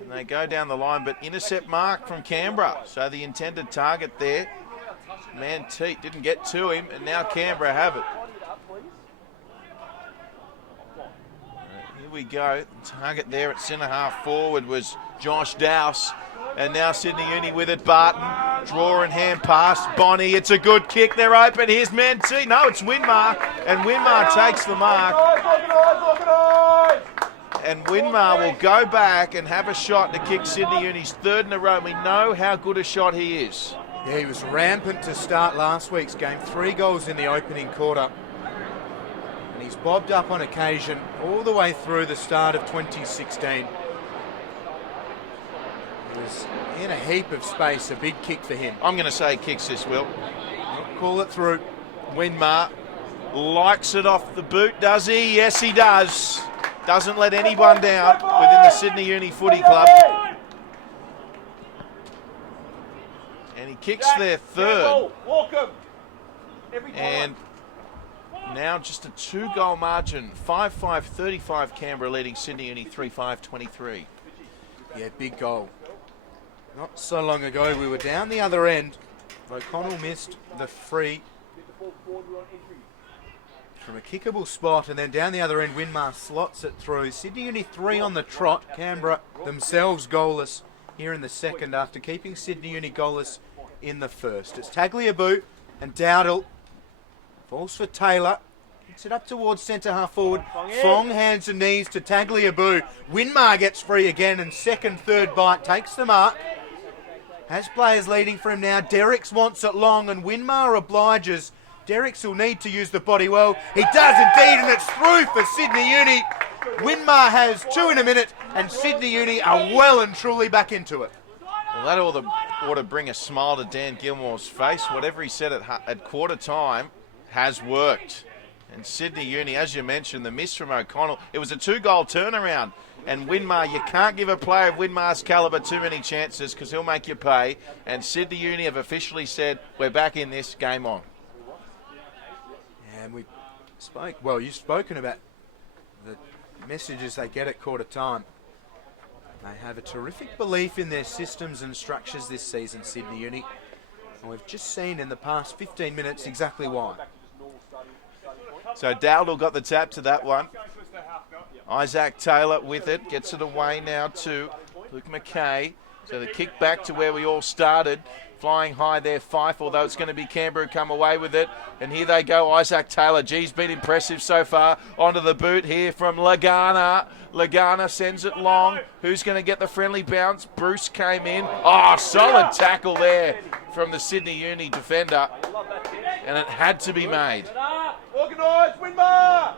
And they go down the line, but intercept mark from Canberra. So the intended target there, Manteet, didn't get to him, and now Canberra have it. Here we go. The target there at centre half forward was Josh Dowse. And now Sydney Uni with it. Barton, draw and hand pass. Bonnie, it's a good kick. They're open. Here's Manteet. No, it's Winmar. And Winmar takes the mark. And Winmar will go back and have a shot to kick Sydney Uni's third in a row. We know how good a shot he is. Yeah, he was rampant to start last week's game. 3 goals in the opening quarter. And he's bobbed up on occasion all the way through the start of 2016. He was in a heap of space. A big kick for him. I'm going to say he kicks this, Will. I'll call it through. Winmar likes it off the boot, does he? Yes, he does. Doesn't let anyone down within the Sydney Uni Footy Club. And he kicks their third. And now just a 2-goal margin. 5-5-35 Canberra leading Sydney Uni 3-5-23. Yeah, big goal. Not so long ago we were down the other end. O'Connell missed the free from a kickable spot, and then down the other end Winmar slots it through. Sydney Uni 3 on the trot. Canberra themselves goalless here in the second after keeping Sydney Uni goalless in the first. It's Tagliabue and Dowdle. Falls for Taylor. Gets it up towards centre half forward. Fong hands and knees to Tagliabue. Winmar gets free again, and second, third bite takes the mark. Has players leading for him now. Derricks wants it long, and Winmar obliges. Derricks will need to use the body well. He does indeed, and it's through for Sydney Uni. Winmar has 2 in a minute, and Sydney Uni are well and truly back into it. Well, that ought to bring a smile to Dan Gilmore's face. Whatever he said at quarter time has worked. And Sydney Uni, as you mentioned, the miss from O'Connell, it was a 2-goal turnaround. And Winmar, you can't give a player of Winmar's calibre too many chances because he'll make you pay. And Sydney Uni have officially said, we're back in this, game on. And you've spoken about the messages they get at quarter time. They have a terrific belief in their systems and structures this season, Sydney Uni. And we've just seen in the past 15 minutes exactly why. So Dowdle got the tap to that one. Isaac Taylor with it. Gets it away now to Luke McKay. So the kick back to where we all started. Flying high there, Fife, although it's going to be Canberra who come away with it. And here they go, Isaac Taylor. G's been impressive so far. Onto the boot here from Lagana. Lagana sends it long. Who's going to get the friendly bounce? Bruce came in. Oh, solid tackle there from the Sydney Uni defender. And it had to be made. Organise, Winmar!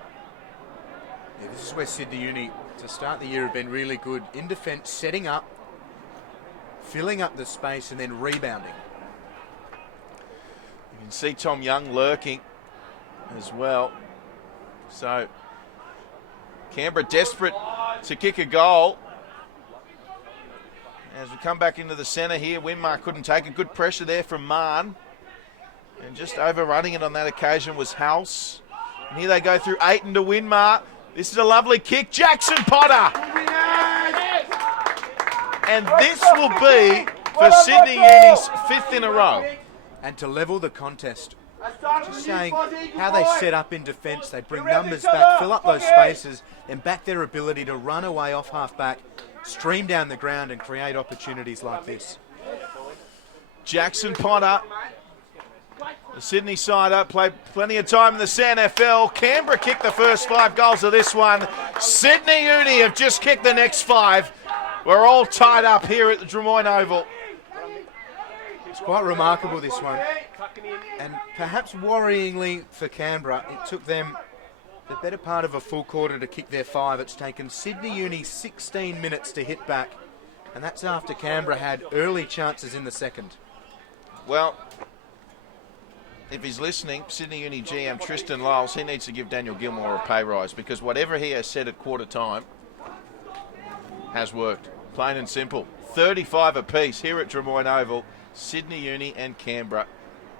Yeah, this is where Sydney Uni, to start the year, have been really good in defence, setting up, filling up the space and then rebounding. You can see Tom Young lurking as well. So Canberra desperate to kick a goal. As we come back into the centre here, Winmar couldn't take a good pressure there from Mahn. And just overrunning it on that occasion was House. And here they go through Aiton to Winmar. This is a lovely kick. Jackson Potter. And this will be for Sydney Uni's 5th in a row. And to level the contest, just saying how they set up in defence, they bring numbers back, fill up those spaces, and back their ability to run away off half-back, stream down the ground and create opportunities like this. Jackson Potter, the Sydney side up, played plenty of time in the CNFL. Canberra kicked the first 5 goals of this one. Sydney Uni have just kicked the next 5. We're all tied up here at the Drummoyne Oval. It's quite remarkable, this one. And perhaps worryingly for Canberra, it took them the better part of a full quarter to kick their 5. It's taken Sydney Uni 16 minutes to hit back, and that's after Canberra had early chances in the second. Well, if he's listening, Sydney Uni GM Tristan Lyles, he needs to give Daniel Gilmore a pay rise, because whatever he has said at quarter time has worked. Plain and simple. 35 apiece here at Drummoyne Oval, Sydney Uni and Canberra.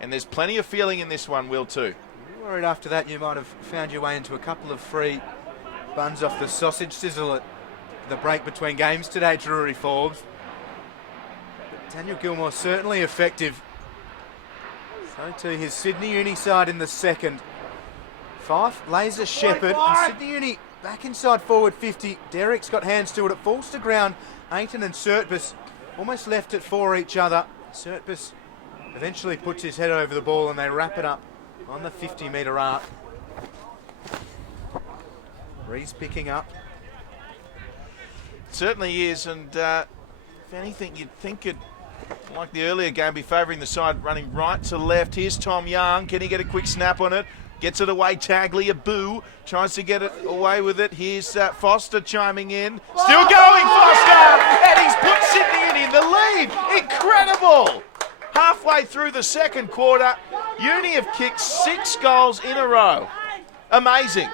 And there's plenty of feeling in this one, Will, too. You worried after that you might have found your way into a couple of free buns off the sausage sizzle at the break between games today, Drury Forbes. But Daniel Gilmore certainly effective. So to his Sydney Uni side in the second. Fife, Laser, Shepherd, and Sydney Uni back inside forward 50. Derek's got hands to it. It falls to ground. Aiton and Surtbus almost left it for each other. Surtbus eventually puts his head over the ball and they wrap it up on the 50-metre arc. Rees picking up. It certainly is, and if anything, you'd think it, like the earlier game, be favouring the side running right to left. Here's Tom Young. Can he get a quick snap on it? Gets it away, Tagliabue tries to get it away with it. Here's Foster chiming in. Still going, Foster! And he's put Sydney Uni in the lead. Incredible! Halfway through the second quarter, Uni have kicked 6 goals in a row. Amazing.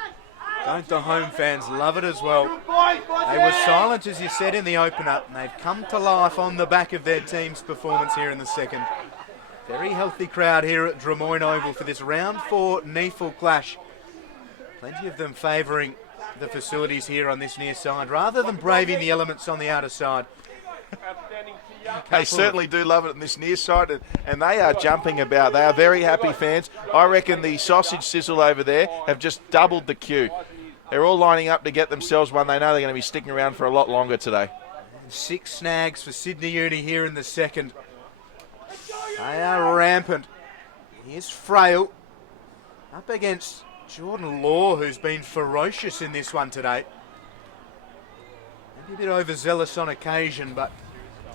Don't the home fans love it as well? They were silent, as you said, in the opener, and they've come to life on the back of their team's performance here in the second. Very healthy crowd here at Drummoyne Oval for this round 4 NEAFL clash. Plenty of them favouring the facilities here on this near side, rather than braving the elements on the outer side. They certainly do love it on this near side, and they are jumping about. They are very happy fans. I reckon the sausage sizzle over there have just doubled the queue. They're all lining up to get themselves one. They know they're going to be sticking around for a lot longer today. 6 snags for Sydney Uni here in the second. They are rampant. Here's Frail up against Jordan Law, who's been ferocious in this one today. Maybe a bit overzealous on occasion, but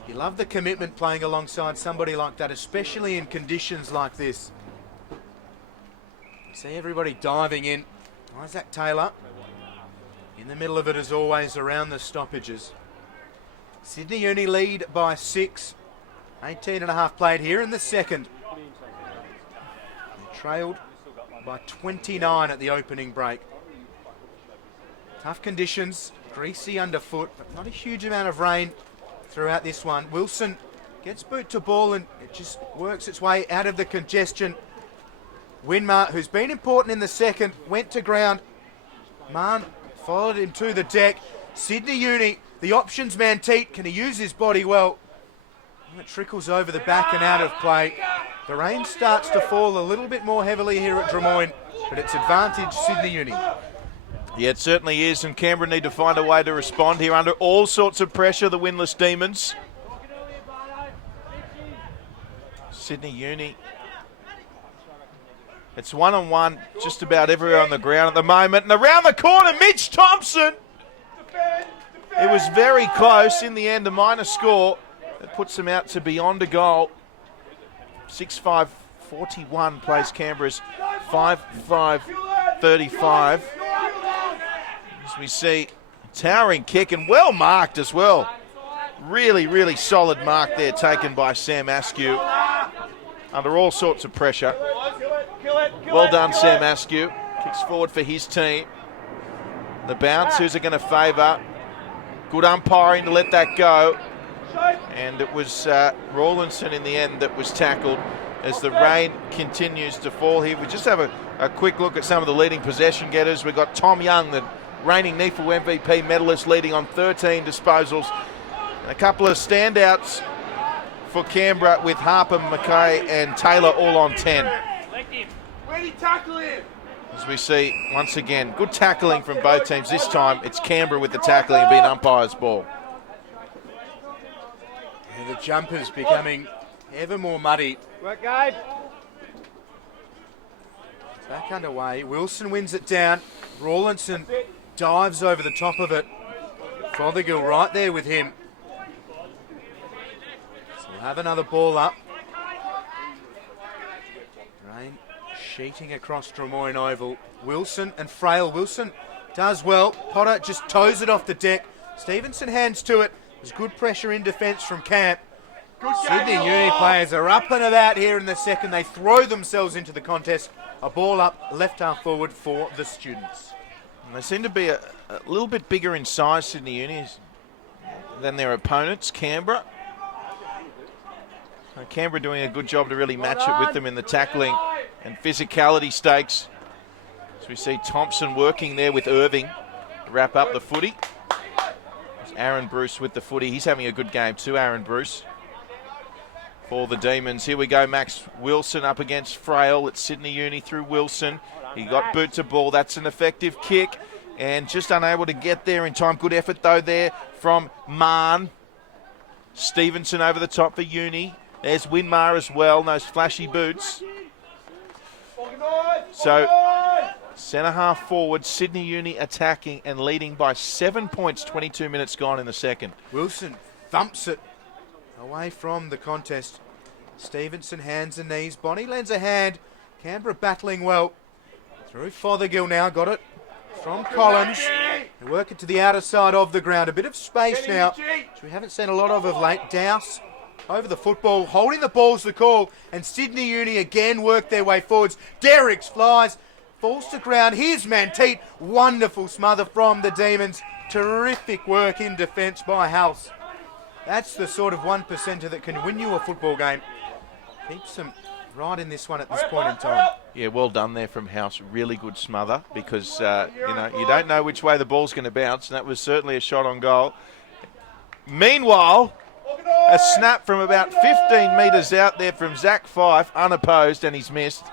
you love the commitment playing alongside somebody like that, especially in conditions like this. See everybody diving in. Isaac Taylor in the middle of it as always, around the stoppages. Sydney Uni lead by 6. 18.5 played here in the second. They trailed by 29 at the opening break. Tough conditions, greasy underfoot, but not a huge amount of rain throughout this one. Wilson gets boot to ball and it just works its way out of the congestion. Winmar, who's been important in the second, went to ground. Mahn followed him to the deck. Sydney Uni, the options man Teat, can he use his body well? It trickles over the back and out of play. The rain starts to fall a little bit more heavily here at Drummoyne, but it's advantage Sydney Uni. Yeah, it certainly is, and Canberra need to find a way to respond here under all sorts of pressure, the winless Demons. Sydney Uni. It's 1-on-1 just about everywhere on the ground at the moment. And around the corner, Mitch Thompson. It was very close. In the end, a minor score that puts them out to beyond a goal. 6-5-41 plays Canberra's 5-5-35. As we see, towering kick and well marked as well. Really, really solid mark there taken by Sam Askew under all sorts of pressure. Well done, Sam Askew. Kicks forward for his team. The bounce, who's it going to favour? Good umpiring to let that go. And it was Rawlinson in the end that was tackled as the rain continues to fall here. We just have a quick look at some of the leading possession getters. We've got Tom Young, the reigning NEAFL MVP medalist, leading on 13 disposals. A couple of standouts for Canberra with Harper, McKay and Taylor all on 10. Where'd he tackle him? As we see, once again, good tackling from both teams. This time it's Canberra with the tackling and being umpire's ball. And the jumper's becoming ever more muddy. Work, Gabe. Back underway. Wilson wins it down. Rawlinson dives over the top of it. Fothergill right there with him. So we'll have another ball up. Rain sheeting across Drummoyne Oval. Wilson and Frail. Wilson does well. Potter just toes it off the deck. Stevenson hands to it. There's good pressure in defence from camp. Sydney Uni players are up and about here in the second. They throw themselves into the contest. A ball up, left half forward for the students. And they seem to be a little bit bigger in size, Sydney Uni, than their opponents, Canberra. So Canberra doing a good job to really match it with them in the tackling and physicality stakes. As we see Thompson working there with Irving to wrap up the footy. There's Aaron Bruce with the footy. He's having a good game too, Aaron Bruce. For the Demons. Here we go, Max Wilson up against Frail at Sydney Uni through Wilson. He got boot to ball. That's an effective kick and just unable to get there in time. Good effort though there from Mahn. Stevenson over the top for Uni. There's Winmar as well, those flashy boots. So centre half forward, Sydney Uni attacking and leading by 7 points, 22 minutes gone in the second. Wilson thumps it away from the contest. Stevenson hands and knees. Bonnie lends a hand. Canberra battling well. Through Fothergill now. Got it from Collins. They work it to the outer side of the ground. A bit of space now, which we haven't seen a lot of late. Douse over the football. Holding the ball's the call. And Sydney Uni again work their way forwards. Derricks flies. Falls to ground. Here's Manteet. Wonderful smother from the Demons. Terrific work in defence by House. That's the sort of 1%er that can win you a football game. Keeps them right in this one at this point in time. Yeah, well done there from House. Really good smother because, you don't know which way the ball's going to bounce, and that was certainly a shot on goal. Meanwhile, a snap from about 15 metres out there from Zach Fife, unopposed, and he's missed.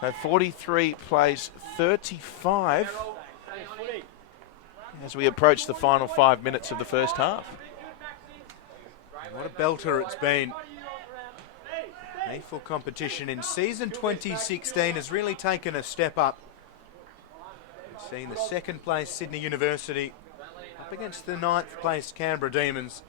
So 43 plays 35 as we approach the final 5 minutes of the first half. What a belter it's been. NEAFL competition in season 2016 has really taken a step up. We've seen the second place Sydney University up against the 9th place Canberra Demons.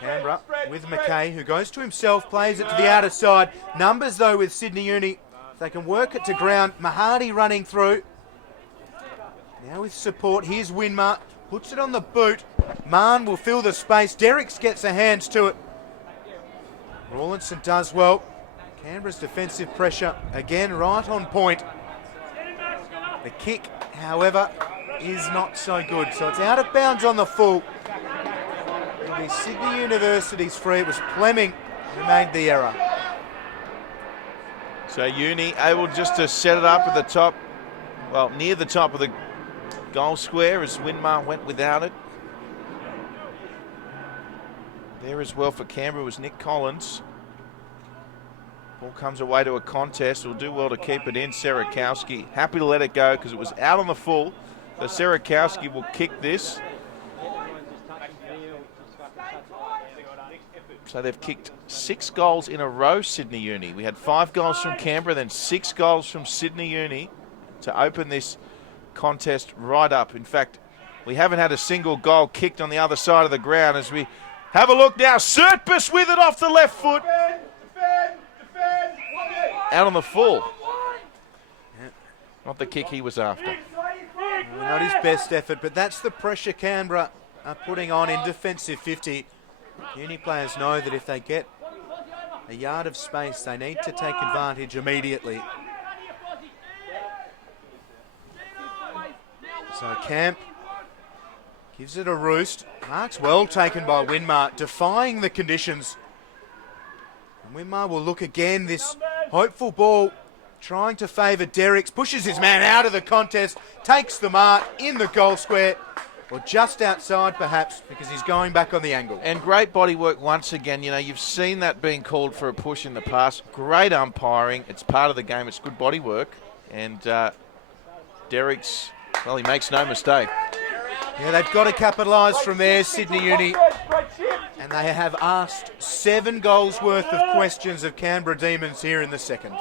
Canberra with McKay, who goes to himself, plays it to the outer side. Numbers though with Sydney Uni. If they can work it to ground. Mahadi running through. Now with support, here's Winmar. Puts it on the boot. Mahn will fill the space. Derricks gets the hands to it. Rawlinson does well. Canberra's defensive pressure again right on point. The kick, however, is not so good. So it's out of bounds on the full. It'll be Sydney University's free. It was Fleming who made the error. So Uni able just to set it up at the top, well, near the top of the goal square as Winmar went without it. There as well for Canberra was Nick Collins. Ball comes away to a contest. Will do well to keep it in. Serakowski happy to let it go because it was out on the full. So Serakowski will kick this. So they've kicked 6 goals in a row, Sydney Uni. We had 5 goals from Canberra, then 6 goals from Sydney Uni to open this contest right up. In fact, we haven't had a single goal kicked on the other side of the ground as we have a look now. Sertbus with it off the left foot. Out on the full. Not the kick he was after. Not his best effort, but that's the pressure Canberra are putting on in defensive 50. Uni players know that if they get a yard of space, they need to take advantage immediately. So Camp gives it a roost. Mark's well taken by Winmar, defying the conditions. And Winmar will look again, this hopeful ball trying to favour Derricks, pushes his man out of the contest, takes the mark in the goal square, or just outside perhaps, because he's going back on the angle. And great body work once again. You know, you've seen that being called for a push in the past. Great umpiring. It's part of the game. It's good body work. And Derricks, well, he makes no mistake. Yeah, they've got to capitalise from there, Sydney Uni. And they have asked 7 goals worth of questions of Canberra Demons here in the second.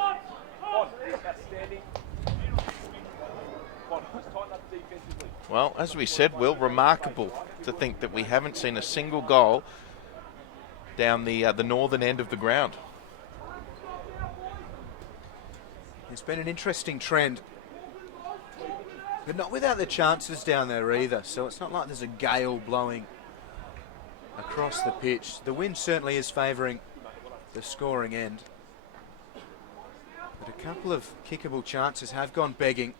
Well, as we said, Will, remarkable to think that we haven't seen a single goal down the northern end of the ground. It's been an interesting trend, but not without the chances down there either. So it's not like there's a gale blowing across the pitch. The wind certainly is favouring the scoring end, but a couple of kickable chances have gone begging.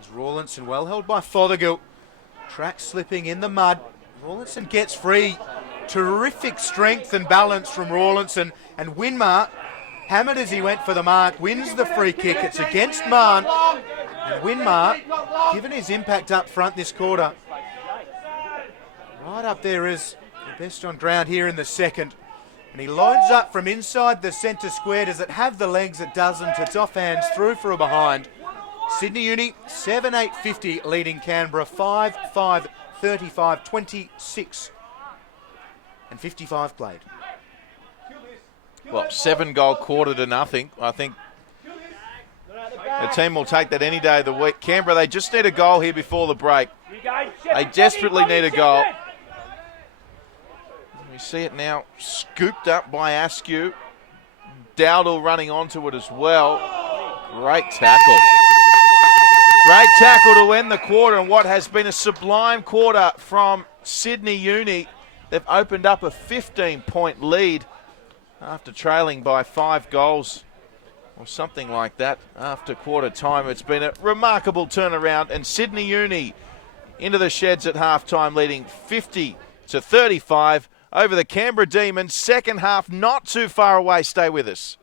As Rawlinson, well held by Fothergill, track slipping in the mud. Rawlinson gets free. Terrific strength and balance from Rawlinson, and Winmar, hammered as he went for the mark, wins the free kick. It's against Marn, and Winmar, given his impact up front this quarter, right up there is the best on ground here in the second. And he loads up from inside the centre square. Does it have the legs? It doesn't. It's off hands, through for a behind. Sydney Uni, 7-8-50, leading Canberra 5-5, 35, 26 and 55 played. Well, 7-goal quarter to nothing. I think the team will take that any day of the week. Canberra, they just need a goal here before the break. They desperately need a goal. We see it now, scooped up by Askew. Dowdle running onto it as well. Great tackle. Great tackle to end the quarter, and what has been a sublime quarter from Sydney Uni. They've opened up a 15-point lead after trailing by 5 goals or something like that after quarter time. It's been a remarkable turnaround, and Sydney Uni into the sheds at halftime, leading 50-35 over the Canberra Demons. Second half not too far away. Stay with us.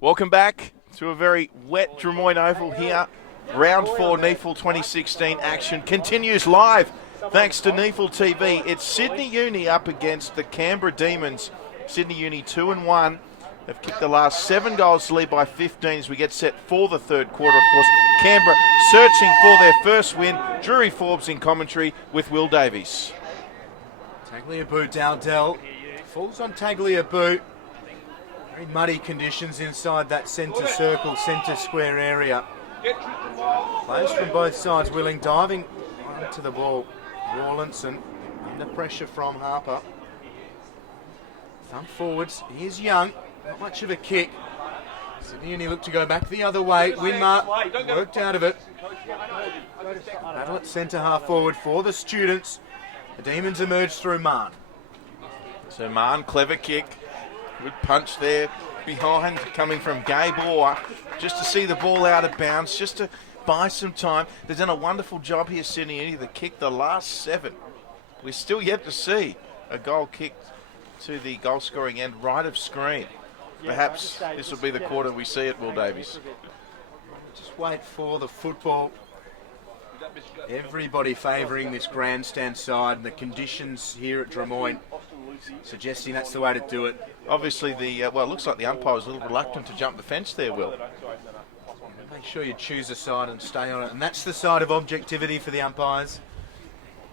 Welcome back to a very wet Drummoyne Oval here. Round 4 NEAFL 2016 action continues live thanks to NEAFL TV. It's Sydney Uni up against the Canberra Demons. Sydney Uni 2-1. They've kicked the last 7 goals to lead by 15 as we get set for the third quarter. Of course, Canberra searching for their first win. Drury Forbes in commentary with Will Davies. Tagliabue Dowdell falls on Tagliabue. Very muddy conditions inside that centre circle, centre square area. Players from both sides willing, diving onto the ball. Rawlinson under pressure from Harper. Thump forwards, he is young, not much of a kick. Sydney Uni look to go back the other way. Winmar worked out of it. Battle at centre half forward for the students. The Demons emerge through Marn. So Marn, clever kick. Good punch there behind coming from Gabe Orr. Just to see the ball out of bounds, just to buy some time. They've done a wonderful job here, Sydney Uni. They kicked the last 7. We're still yet to see a goal kicked to the goal scoring end right of screen. Perhaps this will be the quarter we see it, Will Davies. Just wait for the football. Everybody favouring this grandstand side, and the conditions here at Drummoyne suggesting that's the way to do it. Obviously, it looks like the umpire was a little reluctant to jump the fence there, Will. Make sure you choose a side and stay on it, and that's the side of objectivity for the umpires.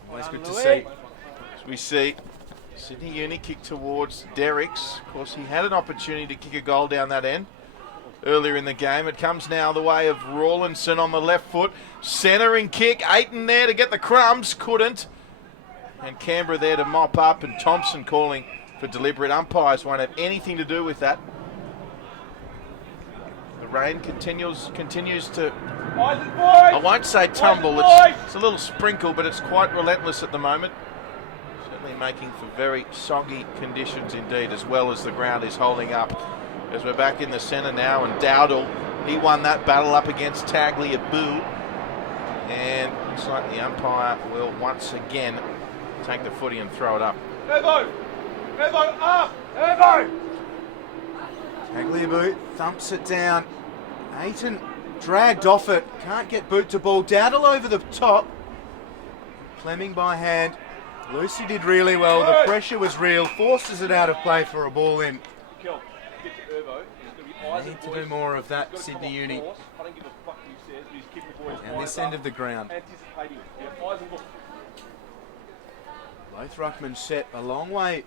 Always good to see. As we see Sydney Uni kick towards Derricks. Of course, he had an opportunity to kick a goal down that end earlier in the game. It comes now the way of Rawlinson on the left foot. Centering kick. Aiton there to get the crumbs. Couldn't. And Canberra there to mop up. And Thompson calling for deliberate. Umpires won't have anything to do with that. The rain continues to, I won't say tumble. It's a little sprinkle, but it's quite relentless at the moment. Certainly making for very soggy conditions indeed, as well as the ground is holding up. As we're back in the centre now, and Dowdell, he won that battle up against Tagliabue. And looks like the umpire will once again take the footy and throw it up. Evo up! Evo! Tagliabue thumps it down. Aiton dragged off it. Can't get boot to ball. Dowdell over the top. Fleming by hand. Lucy did really well. The pressure was real. Forces it out of play for a ball in. Need to do more of that, Sydney Uni. And this end of the ground. Both ruckmen set a long way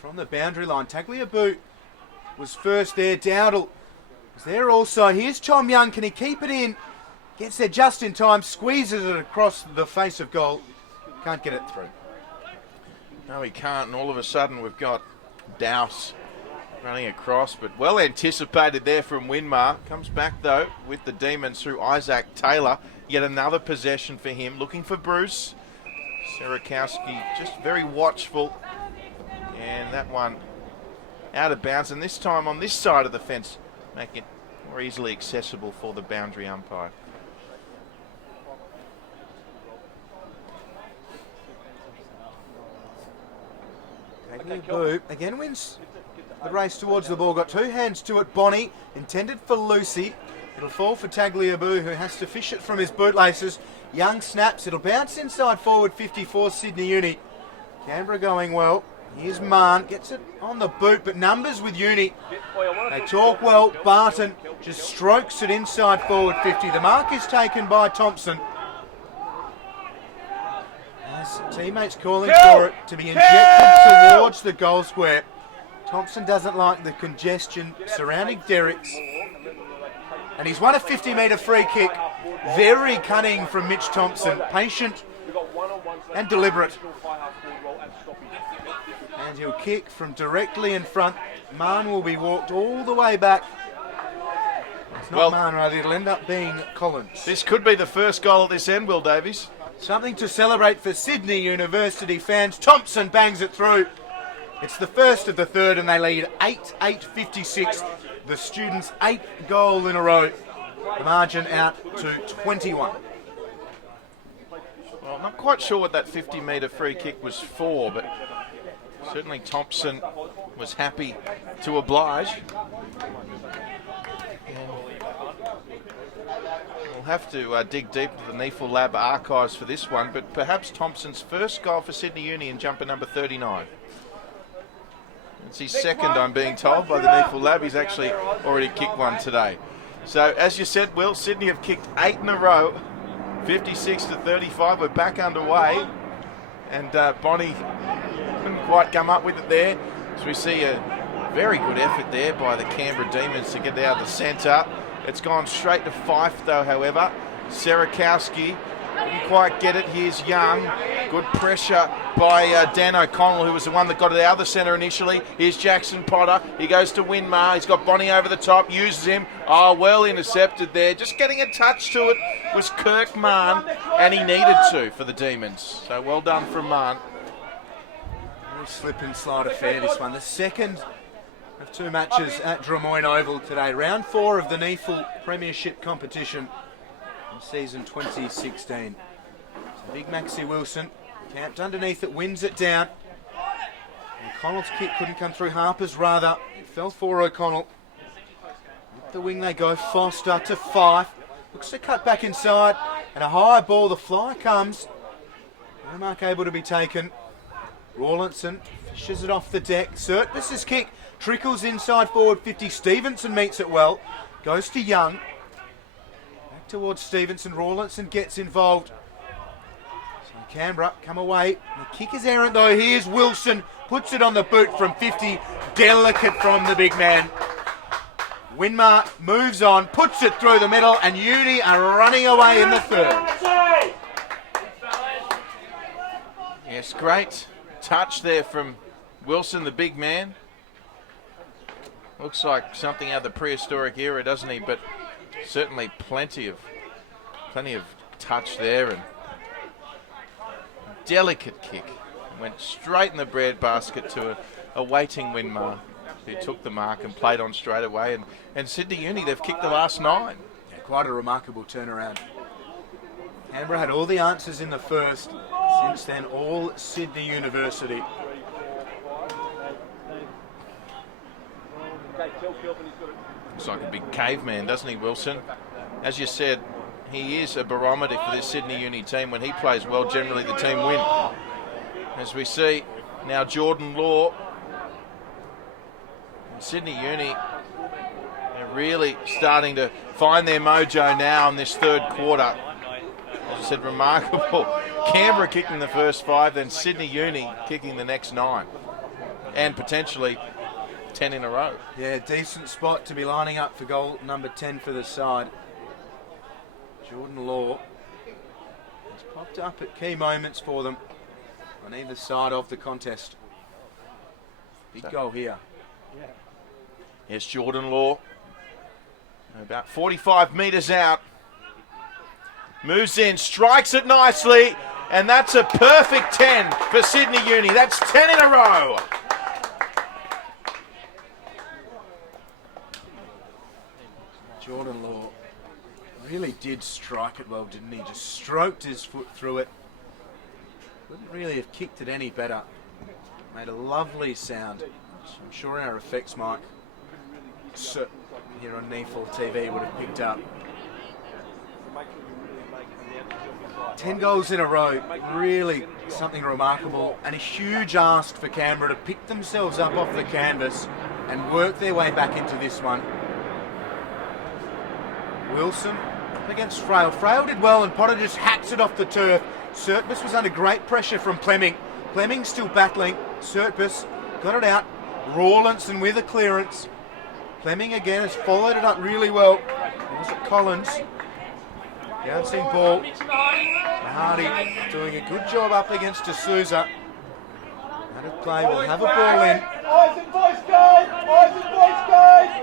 from the boundary line. Tagliabue was first there. Dowdell was there also. Here's Tom Young. Can he keep it in? Gets there just in time. Squeezes it across the face of goal. Can't get it through. No, he can't. And all of a sudden we've got Dowse running across, but well anticipated there from Winmar. Comes back though with the Demons through Isaac Taylor. Yet another possession for him. Looking for Bruce. Serakowski just very watchful. And that one out of bounds. And this time on this side of the fence, making it more easily accessible for the boundary umpire. Tagliabue again wins the race towards the ball. Got 2 hands to it. Bonnie intended for Lucy. It'll fall for Tagliabue, who has to fish it from his bootlaces. Young snaps. It'll bounce inside forward 54 Sydney Uni. Canberra going well. Here's Marn. Gets it on the boot, but numbers with Uni. They talk well. Barton just strokes it inside forward 50. The mark is taken by Thompson. As teammates calling for it to be injected towards the goal square. Thompson doesn't like the congestion surrounding Derricks. And he's won a 50-metre free kick. Very cunning from Mitch Thompson. Patient and deliberate. And he'll kick from directly in front. Marn will be walked all the way back. It's not Marn, rather. It'll end up being Collins. This could be the first goal at this end, Will Davies. Something to celebrate for Sydney University fans. Thompson bangs it through. It's the first of the third, and they lead 8-8-56. The students' 8th goal in a row. The margin out to 21. Well, I'm not quite sure what that 50-metre free kick was for, but certainly Thompson was happy to oblige. have to dig deep into the NEAFL Lab archives for this one, but perhaps Thompson's first goal for Sydney Uni in jumper number 39. It's his second, I'm being told, by the NEAFL Lab. He's actually already kicked one today. So, as you said, Will, Sydney have kicked 8 in a row, 56-35. We're back underway. And Bonnie couldn't quite come up with it there. So we see a very good effort there by the Canberra Demons to get out of the centre. It's gone straight to Fife, though, however. Serakowski didn't quite get it. Here's Young. Good pressure by Dan O'Connell, who was the one that got it out of the centre initially. Here's Jackson Potter. He goes to Winmar. He's got Bonnie over the top, uses him. Oh, well intercepted there. Just getting a touch to it was Kirk Mann, and he needed to for the Demons. So well done from Mann. Very slip and slide affair, this one. The second of 2 matches at Drummoyne Oval today. Round 4 of the NEAFL Premiership competition in season 2016. So big Maxi Wilson camped underneath it, wins it down. O'Connell's kick couldn't come through. Harper's rather. It fell for O'Connell. Up the wing they go. Foster to Fife. Looks to cut back inside. And a high ball. The fly comes. No mark able to be taken. Rawlinson fishes it off the deck. Surtbus's kick trickles inside forward 50. Stevenson meets it well. Goes to Young. Back towards Stevenson. Rawlinson gets involved. So Canberra come away. The kick is errant though. Here's Wilson. Puts it on the boot from 50. Delicate from the big man. Winmar moves on. Puts it through the middle. And Uni are running away in the third. Yes, great touch there from Wilson, the big man. Looks like something out of the prehistoric era, doesn't he? But certainly plenty of touch there, and delicate kick. Went straight in the breadbasket to a waiting Winmar, who took the mark and played on straight away. And Sydney Uni, they've kicked the last 9. Yeah, quite a remarkable turnaround. Canberra had all the answers in the first. Since then, all Sydney University. Looks like a big caveman, doesn't he, Wilson? As you said, he is a barometer for this Sydney Uni team. When he plays well, generally the team win. As we see now, Jordan Law. And Sydney Uni are really starting to find their mojo now in this third quarter. As I said, remarkable. Canberra kicking the first 5, then Sydney Uni kicking the next 9. And potentially 10 in a row. Yeah, decent spot to be lining up for goal number 10 for the side. Jordan Law has popped up at key moments for them on either side of the contest. Big goal here. Yes, Jordan Law. About 45 metres out. Moves in, strikes it nicely, and that's a perfect 10 for Sydney Uni. That's 10 in a row. Jordan Law really did strike it well, didn't he? Just stroked his foot through it. Couldn't really have kicked it any better. Made a lovely sound, which I'm sure our effects mic here on NEAFL TV would have picked up. 10 goals in a row, really something remarkable, and a huge ask for Canberra to pick themselves up off the canvas and work their way back into this one. Wilson against Frail. Frail did well and Potter just hacks it off the turf. Surtbus was under great pressure from Fleming. Fleming still battling. Surtbus got it out. Rawlinson with a clearance. Fleming again has followed it up really well. Was it Collins? Bouncing ball. Hardy doing a good job up against D'Souza. Out of play, we'll have a ball in. Eyes and voice guide! Eyes and voice guide!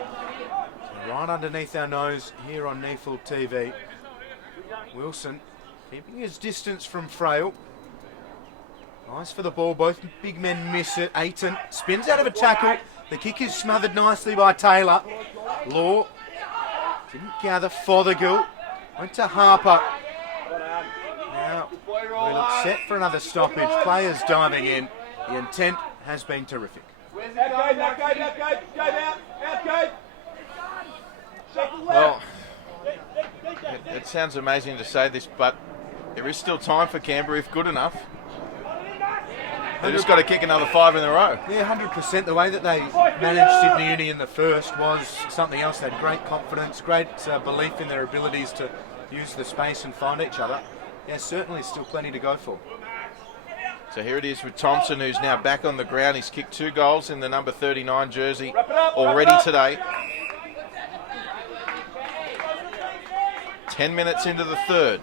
Right underneath our nose here on NEAFL TV. Wilson keeping his distance from Frail. Nice for the ball, both big men miss it. Aiton spins out of a tackle. The kick is smothered nicely by Taylor. Law didn't gather. Fothergill went to Harper. Now we look set for another stoppage. Players diving in. The intent has been terrific. Well, It sounds amazing to say this, but there is still time for Canberra if good enough. They've just got to kick another 5 in a row. Yeah, 100%. The way that they managed Sydney Uni in the first was something else. They had great confidence, great belief in their abilities to use the space and find each other. Yeah, certainly still plenty to go for. So here it is with Thompson, who's now back on the ground. He's kicked 2 goals in the number 39 jersey already today. 10 minutes into the third.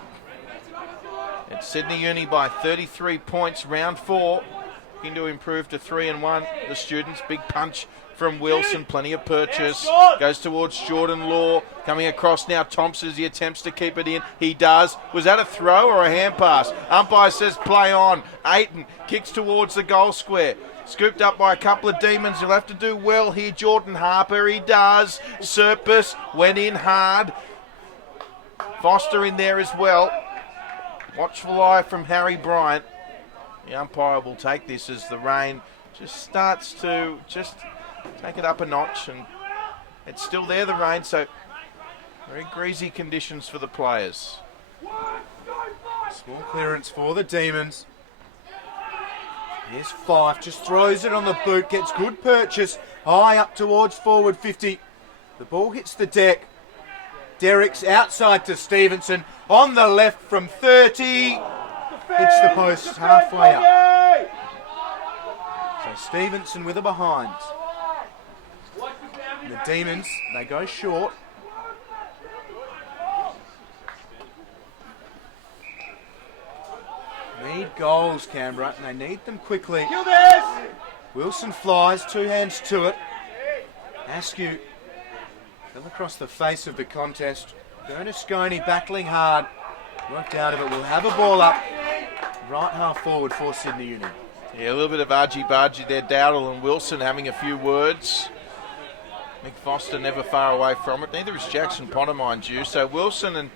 It's Sydney Uni by 33 points, round 4. Looking to improve to 3-1. The students, big punch from Wilson, plenty of purchase. Goes towards Jordan Law. Coming across now, Thompson, he attempts to keep it in. He does. Was that a throw or a hand pass? Umpire says play on. Aiton kicks towards the goal square. Scooped up by a couple of demons. He'll have to do well here. Jordan Harper, he does. Serpus went in hard. Foster in there as well. Watchful eye from Harry Bryant. The umpire will take this as the rain just starts to just take it up a notch, and it's still there, the rain, so very greasy conditions for the players. Small clearance for the Demons. Here's Fife, just throws it on the boot, gets good purchase, high up towards forward 50. The ball hits the deck. Derrick's outside to Stevenson, on the left from 30. Hits the post halfway up. So Stevenson with a behind. And the Demons, they go short. Need goals, Canberra, and they need them quickly. Wilson flies, 2 hands to it. Askew fell across the face of the contest. Bernasconi battling hard. Worked out of it. We'll have a ball up. Right half forward for Sydney Uni. Yeah, a little bit of argy-bargy there. Dowdle and Wilson having a few words. Mick Foster never far away from it. Neither is Jackson Potter, mind you. So Wilson and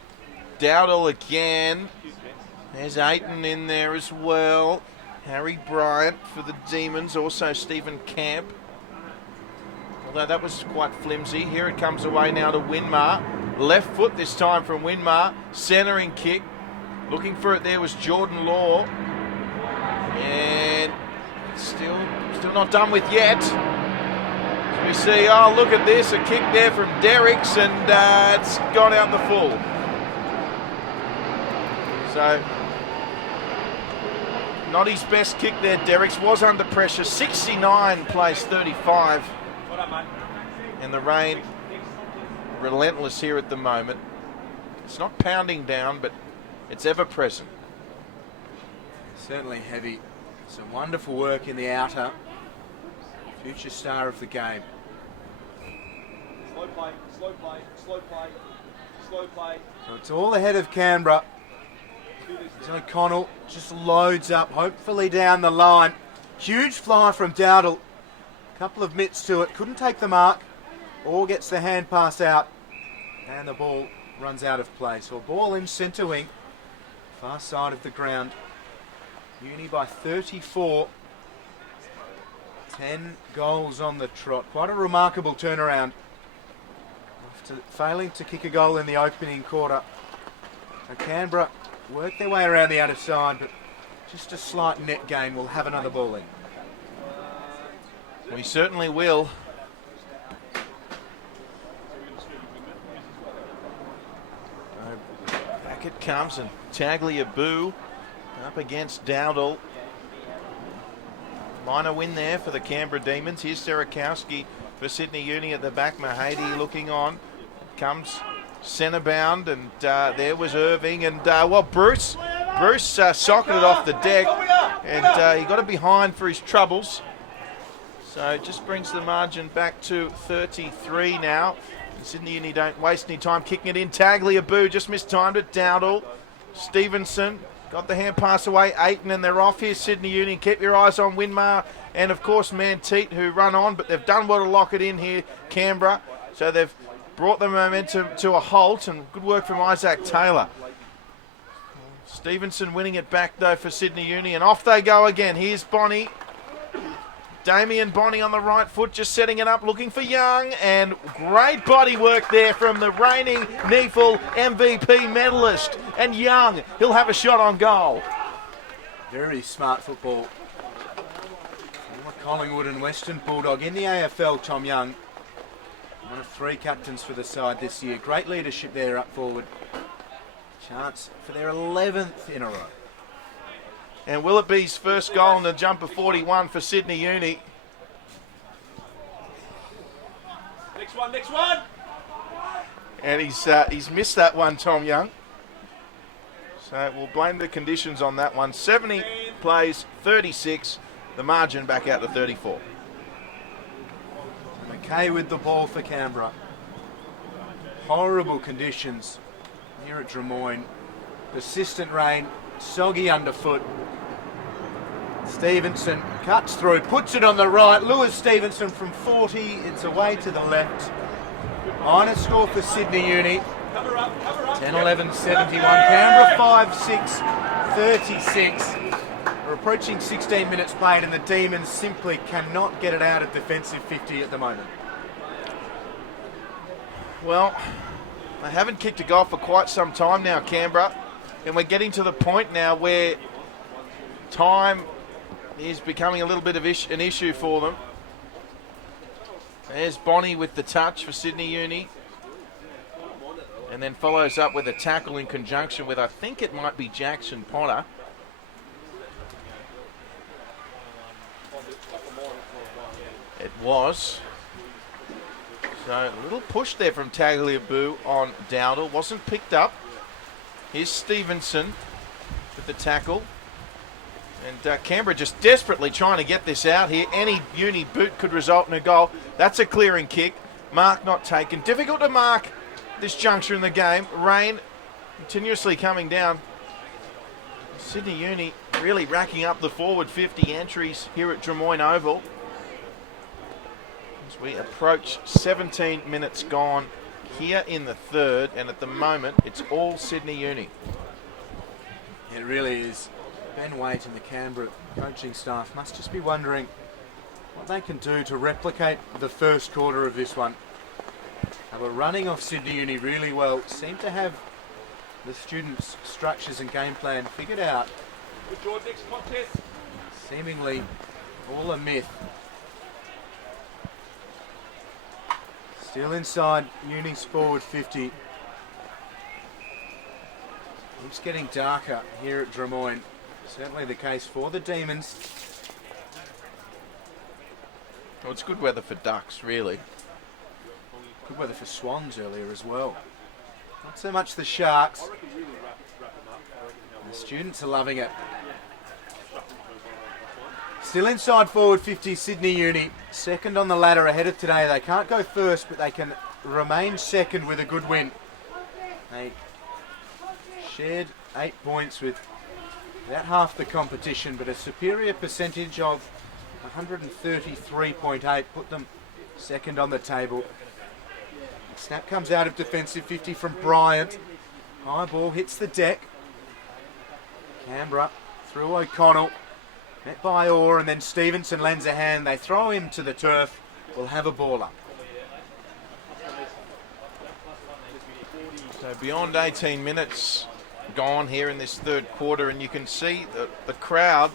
Dowdle again. There's Aiton in there as well. Harry Bryant for the Demons. Also Stephen Camp. Although that was quite flimsy. Here it comes away now to Winmar. Left foot this time from Winmar. Centering kick. Looking for it there was Jordan Law. And still not done with yet. So we see, oh, look at this. A kick there from Derricks, and it's gone out in the full. So, not his best kick there. Derricks was under pressure. 69 plays 35. And the rain relentless here at the moment. It's not pounding down, but it's ever present. Certainly heavy. Some wonderful work in the outer. Future star of the game. Slow play, slow play, slow play, slow play. So it's all ahead of Canberra. As O'Connell just loads up, hopefully down the line. Huge fly from Dowdle. Couple of mitts to it. Couldn't take the mark. Or gets the hand pass out. And the ball runs out of play. So a ball in centre wing. Far side of the ground. Uni by 34. 10 goals on the trot. Quite a remarkable turnaround. After failing to kick a goal in the opening quarter. So Canberra work their way around the other side, but just a slight net gain. Will have another ball in. We certainly will. Back it comes, and Tagliabue up against Dowdle. Minor win there for the Canberra Demons. Here's Serakowski for Sydney Uni at the back. Mahady looking on. Comes centre bound, and there was Irving, and Bruce socketed off the deck, and he got it behind for his troubles. So it just brings the margin back to 33 now. And Sydney Uni don't waste any time kicking it in. Tagliabue just mistimed it. Dowdle, Stevenson got the hand pass away. Aiton, and they're off here. Sydney Uni. Keep your eyes on Winmar and of course Manteet, who run on, but they've done well to lock it in here, Canberra. So they've brought the momentum to a halt, and good work from Isaac Taylor. Stevenson winning it back though for Sydney Uni, and off they go again. Here's Bonnie. Damien Bonney on the right foot, just setting it up, looking for Young, and great body work there from the reigning NEAFL MVP medalist. And Young, he'll have a shot on goal. Very smart football. Former Collingwood and Western Bulldog in the AFL, Tom Young. One of 3 captains for the side this year. Great leadership there up forward. Chance for their 11th in a row. And will it be his first goal in the jumper 41 for Sydney Uni? Next one. And he's missed that one, Tom Young. So we'll blame the conditions on that one. 70 plays, 36. The margin back out to 34. McKay with the ball for Canberra. Horrible conditions here at Drummoyne. Persistent rain, soggy underfoot. Stevenson cuts through, puts it on the right. Lewis Stevenson from 40, it's away to the left. Minor score for Sydney Uni. 10-11-71. Canberra 5-6-36. We're approaching 16 minutes played and the Demons simply cannot get it out of defensive 50 at the moment. Well, they haven't kicked a goal for quite some time now, Canberra. And we're getting to the point now where time is becoming a little bit of an issue for them. There's Bonney with the touch for Sydney Uni. And then follows up with a tackle in conjunction with, I think it might be Jackson Potter. It was. So a little push there from Tagliabue on Dowdle. Wasn't picked up. Here's Stevenson with the tackle. And Canberra just desperately trying to get this out here. Any Uni boot could result in a goal. That's a clearing kick. Mark not taken. Difficult to mark this juncture in the game. Rain continuously coming down. Sydney Uni really racking up the forward 50 entries here at Drummoyne Oval. As we approach 17 minutes gone here in the third, and at the moment it's all Sydney Uni. It really is. Ben Waite and the Canberra coaching staff must just be wondering what they can do to replicate the first quarter of this one. They were running off Sydney Uni really well, seem to have the students' structures and game plan figured out. Next contest. Seemingly all a myth. Still inside Uni's forward 50. Keeps getting darker here at Drummoyne. Certainly the case for the Demons. Well, it's good weather for ducks, really. Good weather for swans earlier as well. Not so much the Sharks. The students are loving it. Still inside forward 50, Sydney Uni. Second on the ladder ahead of today. They can't go first, but they can remain second with a good win. They shared 8 points with about half the competition, but a superior percentage of 133.8 put them second on the table. Snap comes out of defensive 50 from Bryant. High ball hits the deck. Canberra through O'Connell. Met by Orr, and then Stevenson lends a hand. They throw him to the turf. We'll have a ball up. So beyond 18 minutes gone here in this third quarter, and you can see the crowd.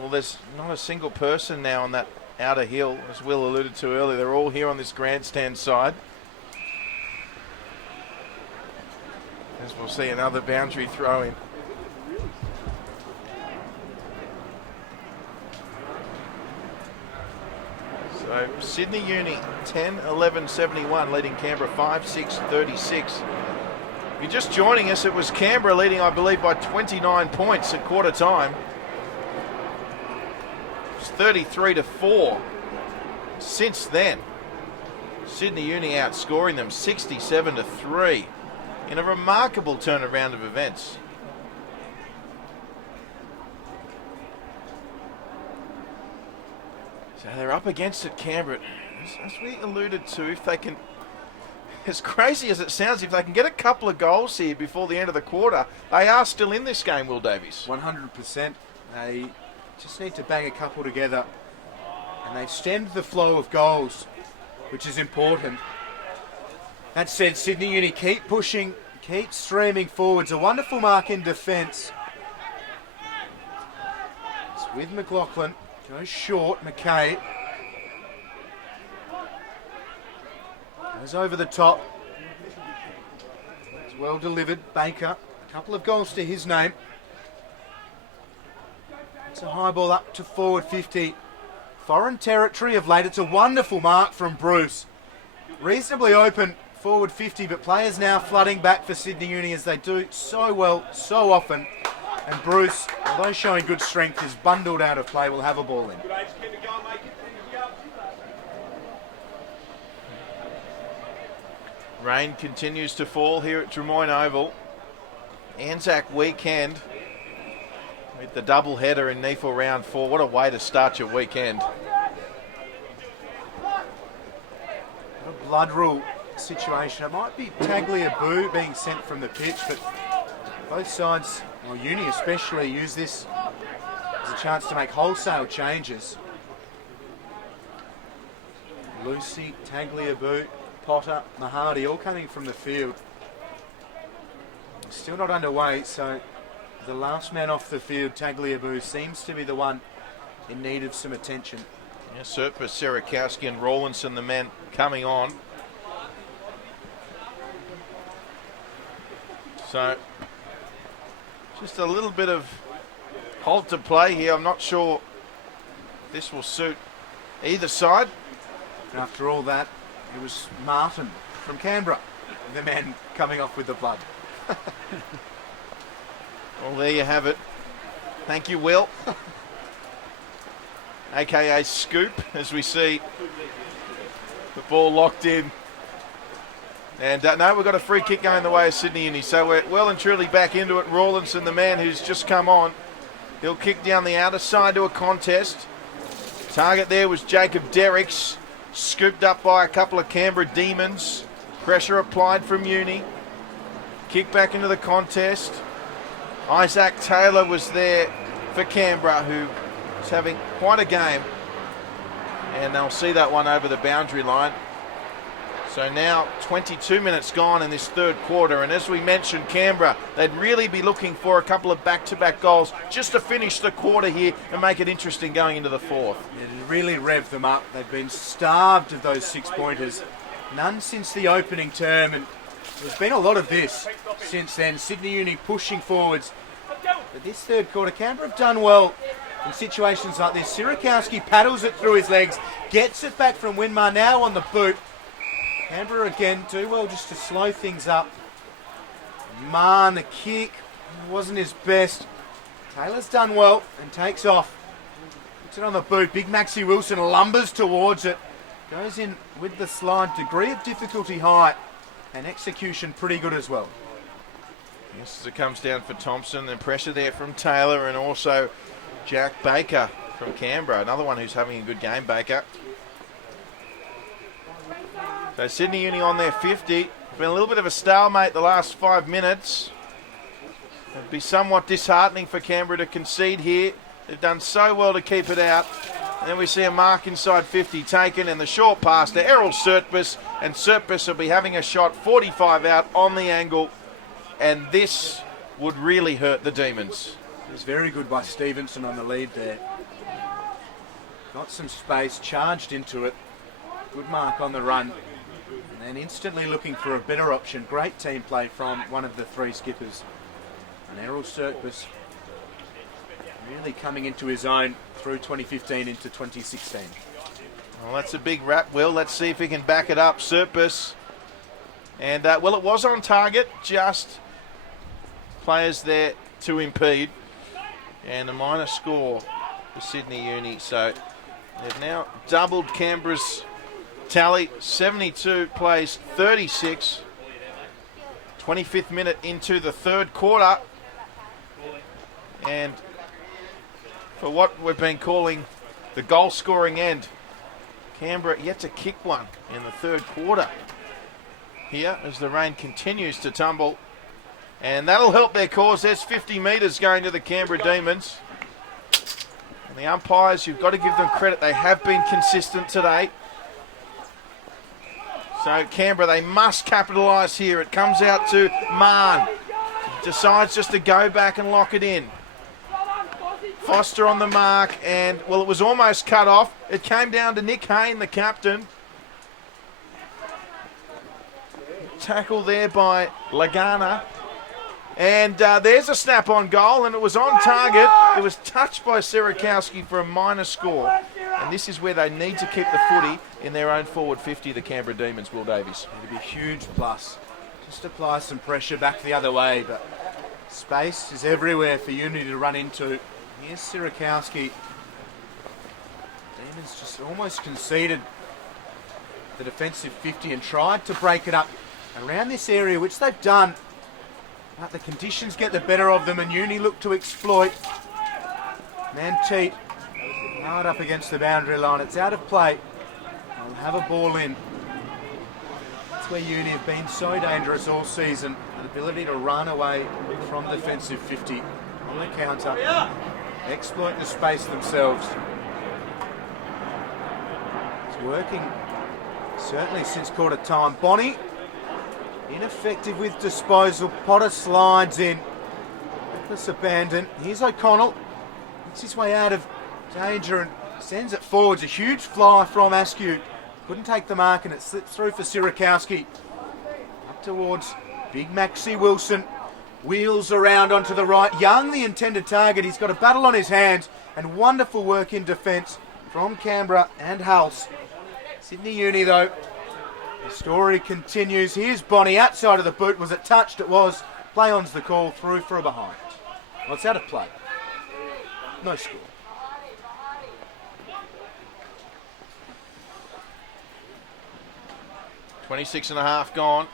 Well, there's not a single person now on that outer hill, as Will alluded to earlier. They're all here on this grandstand side. As we'll see another boundary throw in. So Sydney Uni 10-11-71 leading Canberra 5-6-36. If you're just joining us, it was Canberra leading, I believe, by 29 points at quarter time. It's 33-4. Since then, Sydney Uni outscoring them 67-3 in a remarkable turnaround of events. So they're up against it, Canberra. As we alluded to, if they can, as crazy as it sounds, if they can get a couple of goals here before the end of the quarter, they are still in this game, Will Davies. 100%. They just need to bang a couple together And they've stemmed the flow of goals, which is important. That said, Sydney Uni keep pushing, keep streaming forwards. A wonderful mark in defence. It's with McLaughlin. Goes short, McKay. Goes over the top. It's well delivered. Baker, a couple of goals to his name. It's a high ball up to forward 50. Foreign territory of late. It's a wonderful mark from Bruce. Reasonably open forward 50, but players now flooding back for Sydney Uni as they do so well, so often. And Bruce, although showing good strength, is bundled out of play, will have a ball in. Rain continues to fall here at Drummoyne Oval. Anzac weekend with the double header in NEAFL round 4. What a way to start your weekend. A blood rule situation. It might be Tagliabue being sent from the pitch, but both sides, well, Uni especially, use this as a chance to make wholesale changes. Lucy, Tagliabue, Potter, Mahadi, all coming from the field. Still not underway, so the last man off the field, Tagliabue, seems to be the one in need of some attention. Yeah, Serpis, Serakowski and Rawlinson, the men coming on. So, just a little bit of halt to play here. I'm not sure this will suit either side. After all that, it was Martin from Canberra, the man coming off with the blood. Well, there you have it. Thank you, Will. AKA Scoop, as we see the ball locked in. And no, we've got a free kick going the way of Sydney Uni. So we're well and truly back into it. Rawlinson, the man who's just come on, he'll kick down the outer side to a contest. Target there was Jacob Derricks, scooped up by a couple of Canberra Demons. Pressure applied from Uni. Kick back into the contest. Isaac Taylor was there for Canberra, who is having quite a game. And they'll see that one over the boundary line. So now 22 minutes gone in this third quarter, and as we mentioned, Canberra, they'd really be looking for a couple of back-to-back goals just to finish the quarter here and make it interesting going into the fourth. It really revved them up. They've been starved of those 6-pointers. None since the opening term, and there's been a lot of this since then. Sydney Uni pushing forwards. But this third quarter, Canberra have done well in situations like this. Sirakowski paddles it through his legs, gets it back from Winmar, now on the boot. Canberra again do well just to slow things up. Marn, the kick wasn't his best. Taylor's done well and takes off. Puts it on the boot. Big Maxi Wilson lumbers towards it. Goes in with the slide. Degree of difficulty high and execution pretty good as well. Yes, as it comes down for Thompson, then pressure there from Taylor and also Jack Baker from Canberra. Another one who's having a good game, Baker. So Sydney Uni on their 50. Been a little bit of a stalemate the last 5 minutes. It'd be somewhat disheartening for Canberra to concede here. They've done so well to keep it out. And then we see a mark inside 50 taken, and the short pass to Errol Serpis, and Serpis will be having a shot 45 out on the angle, and this would really hurt the Demons. It was very good by Stevenson on the lead there. Got some space, charged into it. Good mark on the run. And then instantly looking for a better option. Great team play from one of the three skippers. And Errol Serpis really coming into his own through 2015 into 2016. Well, that's a big wrap, Will. Let's see if he can back it up. Serpis. And, well, it was on target. Just players there to impede. And a minor score for Sydney Uni. So they've now doubled Canberra's tally. 72 plays 36. 25th minute into the third quarter. And for what we've been calling the goal scoring end, Canberra yet to kick one in the third quarter here as the rain continues to tumble. And that'll help their cause. There's 50 metres going to the Canberra Demons. The umpires, you've got to give them credit. They have been consistent today. So Canberra, they must capitalise here. It comes out to Mahon. Decides just to go back and lock it in. Foster on the mark, and, well, it was almost cut off. It came down to Nick Hayne, the captain. Tackle there by Lagana. And there's a snap-on goal, and it was on target. It was touched by Sierakowski for a minor score. And this is where they need to keep the footy in their own forward 50, the Canberra Demons, Will Davies. It'd be a huge plus. Just apply some pressure back the other way, but space is everywhere for Unity to run into. Here's Sierakowski. Demons just almost conceded the defensive 50 and tried to break it up around this area, which they've done. But the conditions get the better of them, and Uni look to exploit. Manteet hard up against the boundary line. It's out of play. They'll have a ball in. That's where Uni have been so dangerous all season. The ability to run away from the defensive 50 on the counter. Exploit the space themselves. It's working certainly since quarter time. Bonnie ineffective with disposal. Potter slides in. Reckless abandon. Here's O'Connell. Gets his way out of danger and sends it forwards. A huge fly from Askew. Couldn't take the mark, and it slipped through for Sierakowski. Up towards Big Maxi Wilson. Wheels around onto the right. Young, the intended target. He's got a battle on his hands, and wonderful work in defence from Canberra and Hulse. Sydney Uni, though, the story continues. Here's Bonnie outside of the boot. Was it touched? It was. Play on's the call. Through for a behind. Well, it's out of play. No score. .26.5 gone.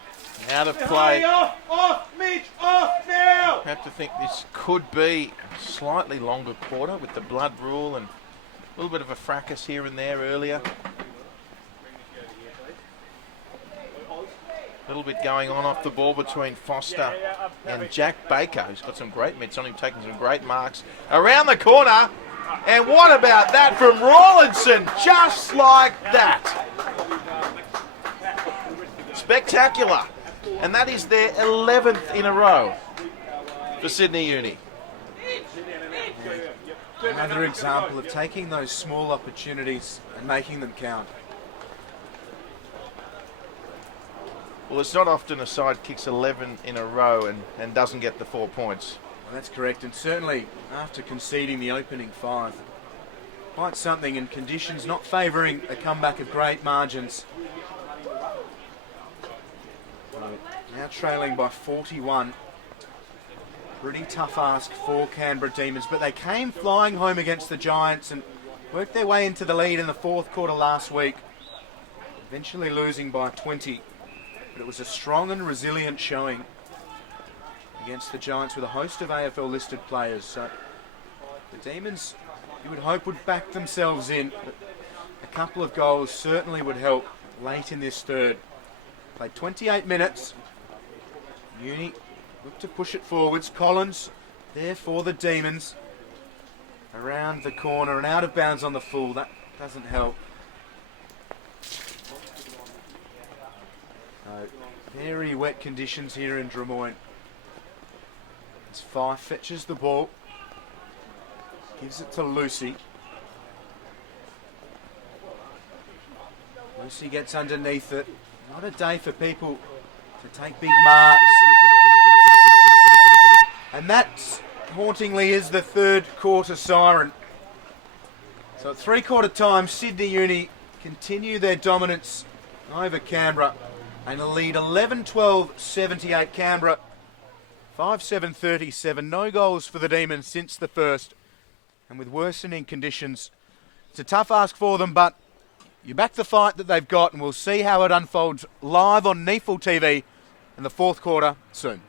Out of play. Off, Mitch, off now! I have to think this could be a slightly longer quarter with the blood rule and a little bit of a fracas here and there earlier. A little bit going on off the ball between Foster and Jack Baker, who's got some great mitts on him, taking some great marks. Around the corner, and what about that from Rawlinson? Just like that. Spectacular. And that is their 11th in a row for Sydney Uni. Another example of taking those small opportunities and making them count. Well, it's not often a side kicks 11 in a row and doesn't get the 4 points. Well, that's correct, and certainly after conceding the opening 5. Quite something, in conditions not favouring a comeback of great margins. Now trailing by 41. Pretty tough ask for Canberra Demons, but they came flying home against the Giants and worked their way into the lead in the fourth quarter last week, eventually losing by 20. But it was a strong and resilient showing against the Giants with a host of AFL listed players. So the Demons, you would hope, would back themselves in, but a couple of goals certainly would help late in this third. Played 28 minutes. Uni looked to push it forwards. Collins there for the Demons. Around the corner and out of bounds on the full. That doesn't help. Very wet conditions here in Drummoyne. As Fife fetches the ball. Gives it to Lucy. Lucy gets underneath it. Not a day for people to take big marks. And that, hauntingly, is the third quarter siren. So at 3/4 time, Sydney Uni continue their dominance over Canberra and lead 11-12-78 Canberra. 5-7-37. No goals for the Demons since the first. And with worsening conditions, it's a tough ask for them, but you back the fight that they've got, and we'll see how it unfolds live on NEAFL TV in the fourth quarter soon.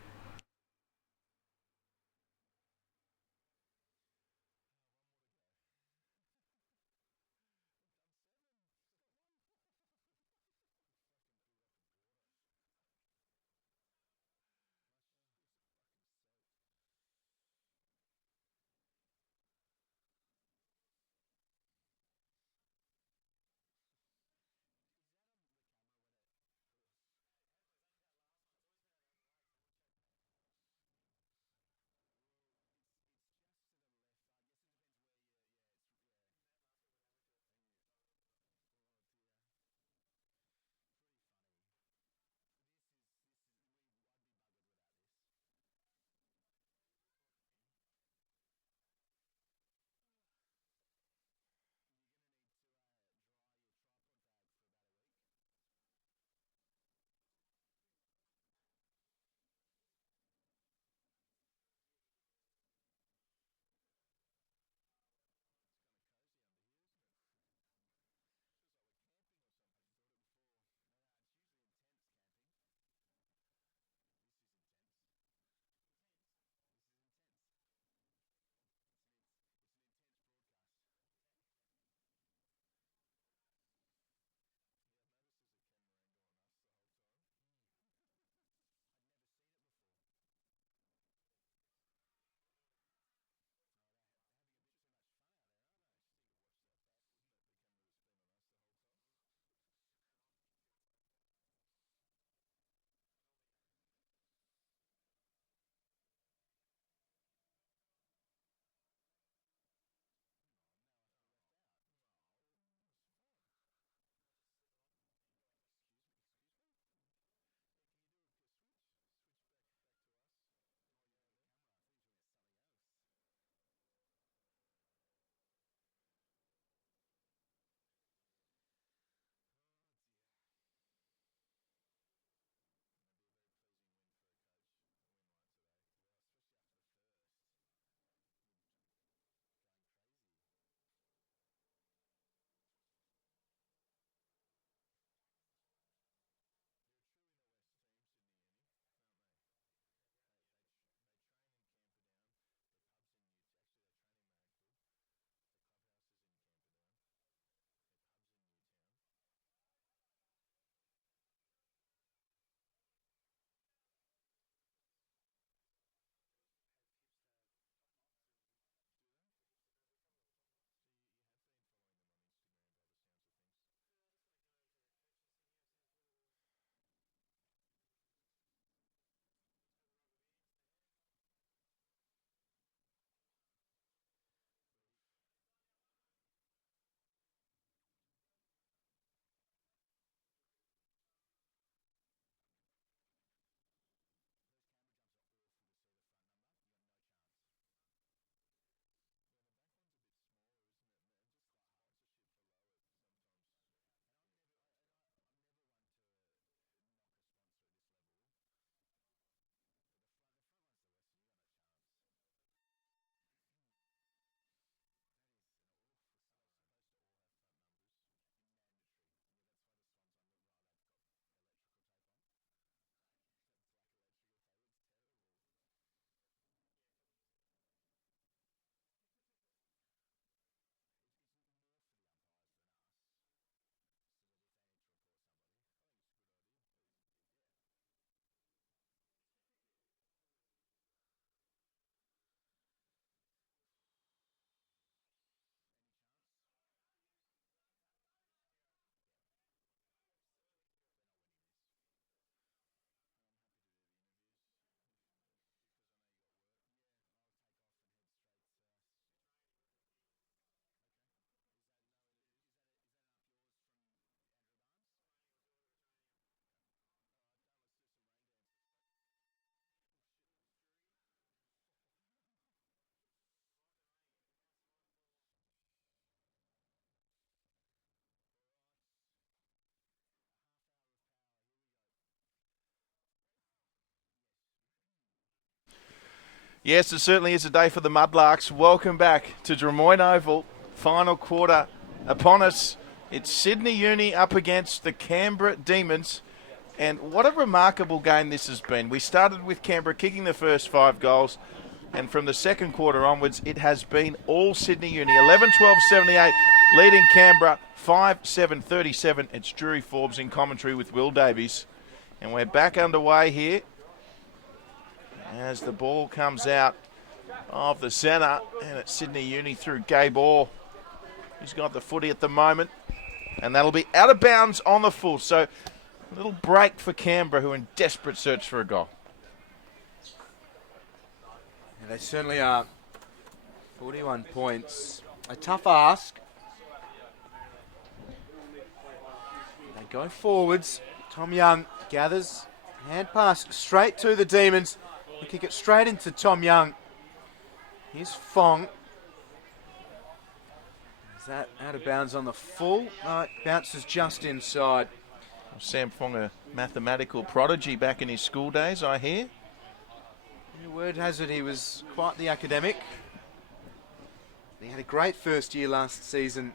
Yes, it certainly is a day for the Mudlarks. Welcome back to Drummoyne Oval. Final quarter upon us. It's Sydney Uni up against the Canberra Demons. And what a remarkable game this has been. We started with Canberra kicking the first 5 goals. And from the second quarter onwards, it has been all Sydney Uni. 11-12-78, leading Canberra 5-7-37. It's Drury Forbes in commentary with Will Davies. And we're back underway here as the ball comes out of the centre, and it's Sydney Uni through Gabe Orr. He's got the footy at the moment, and that'll be out of bounds on the full. So a little break for Canberra, who are in desperate search for a goal. Yeah, they certainly are. 41 points. A tough ask. They go forwards. Tom Young gathers. Hand pass straight to the Demons. They kick it straight into Tom Young. Here's Fong. Is that out of bounds on the full? No, it bounces just inside. Sam Fong, a mathematical prodigy back in his school days, I hear. Word has it he was quite the academic. He had a great first year last season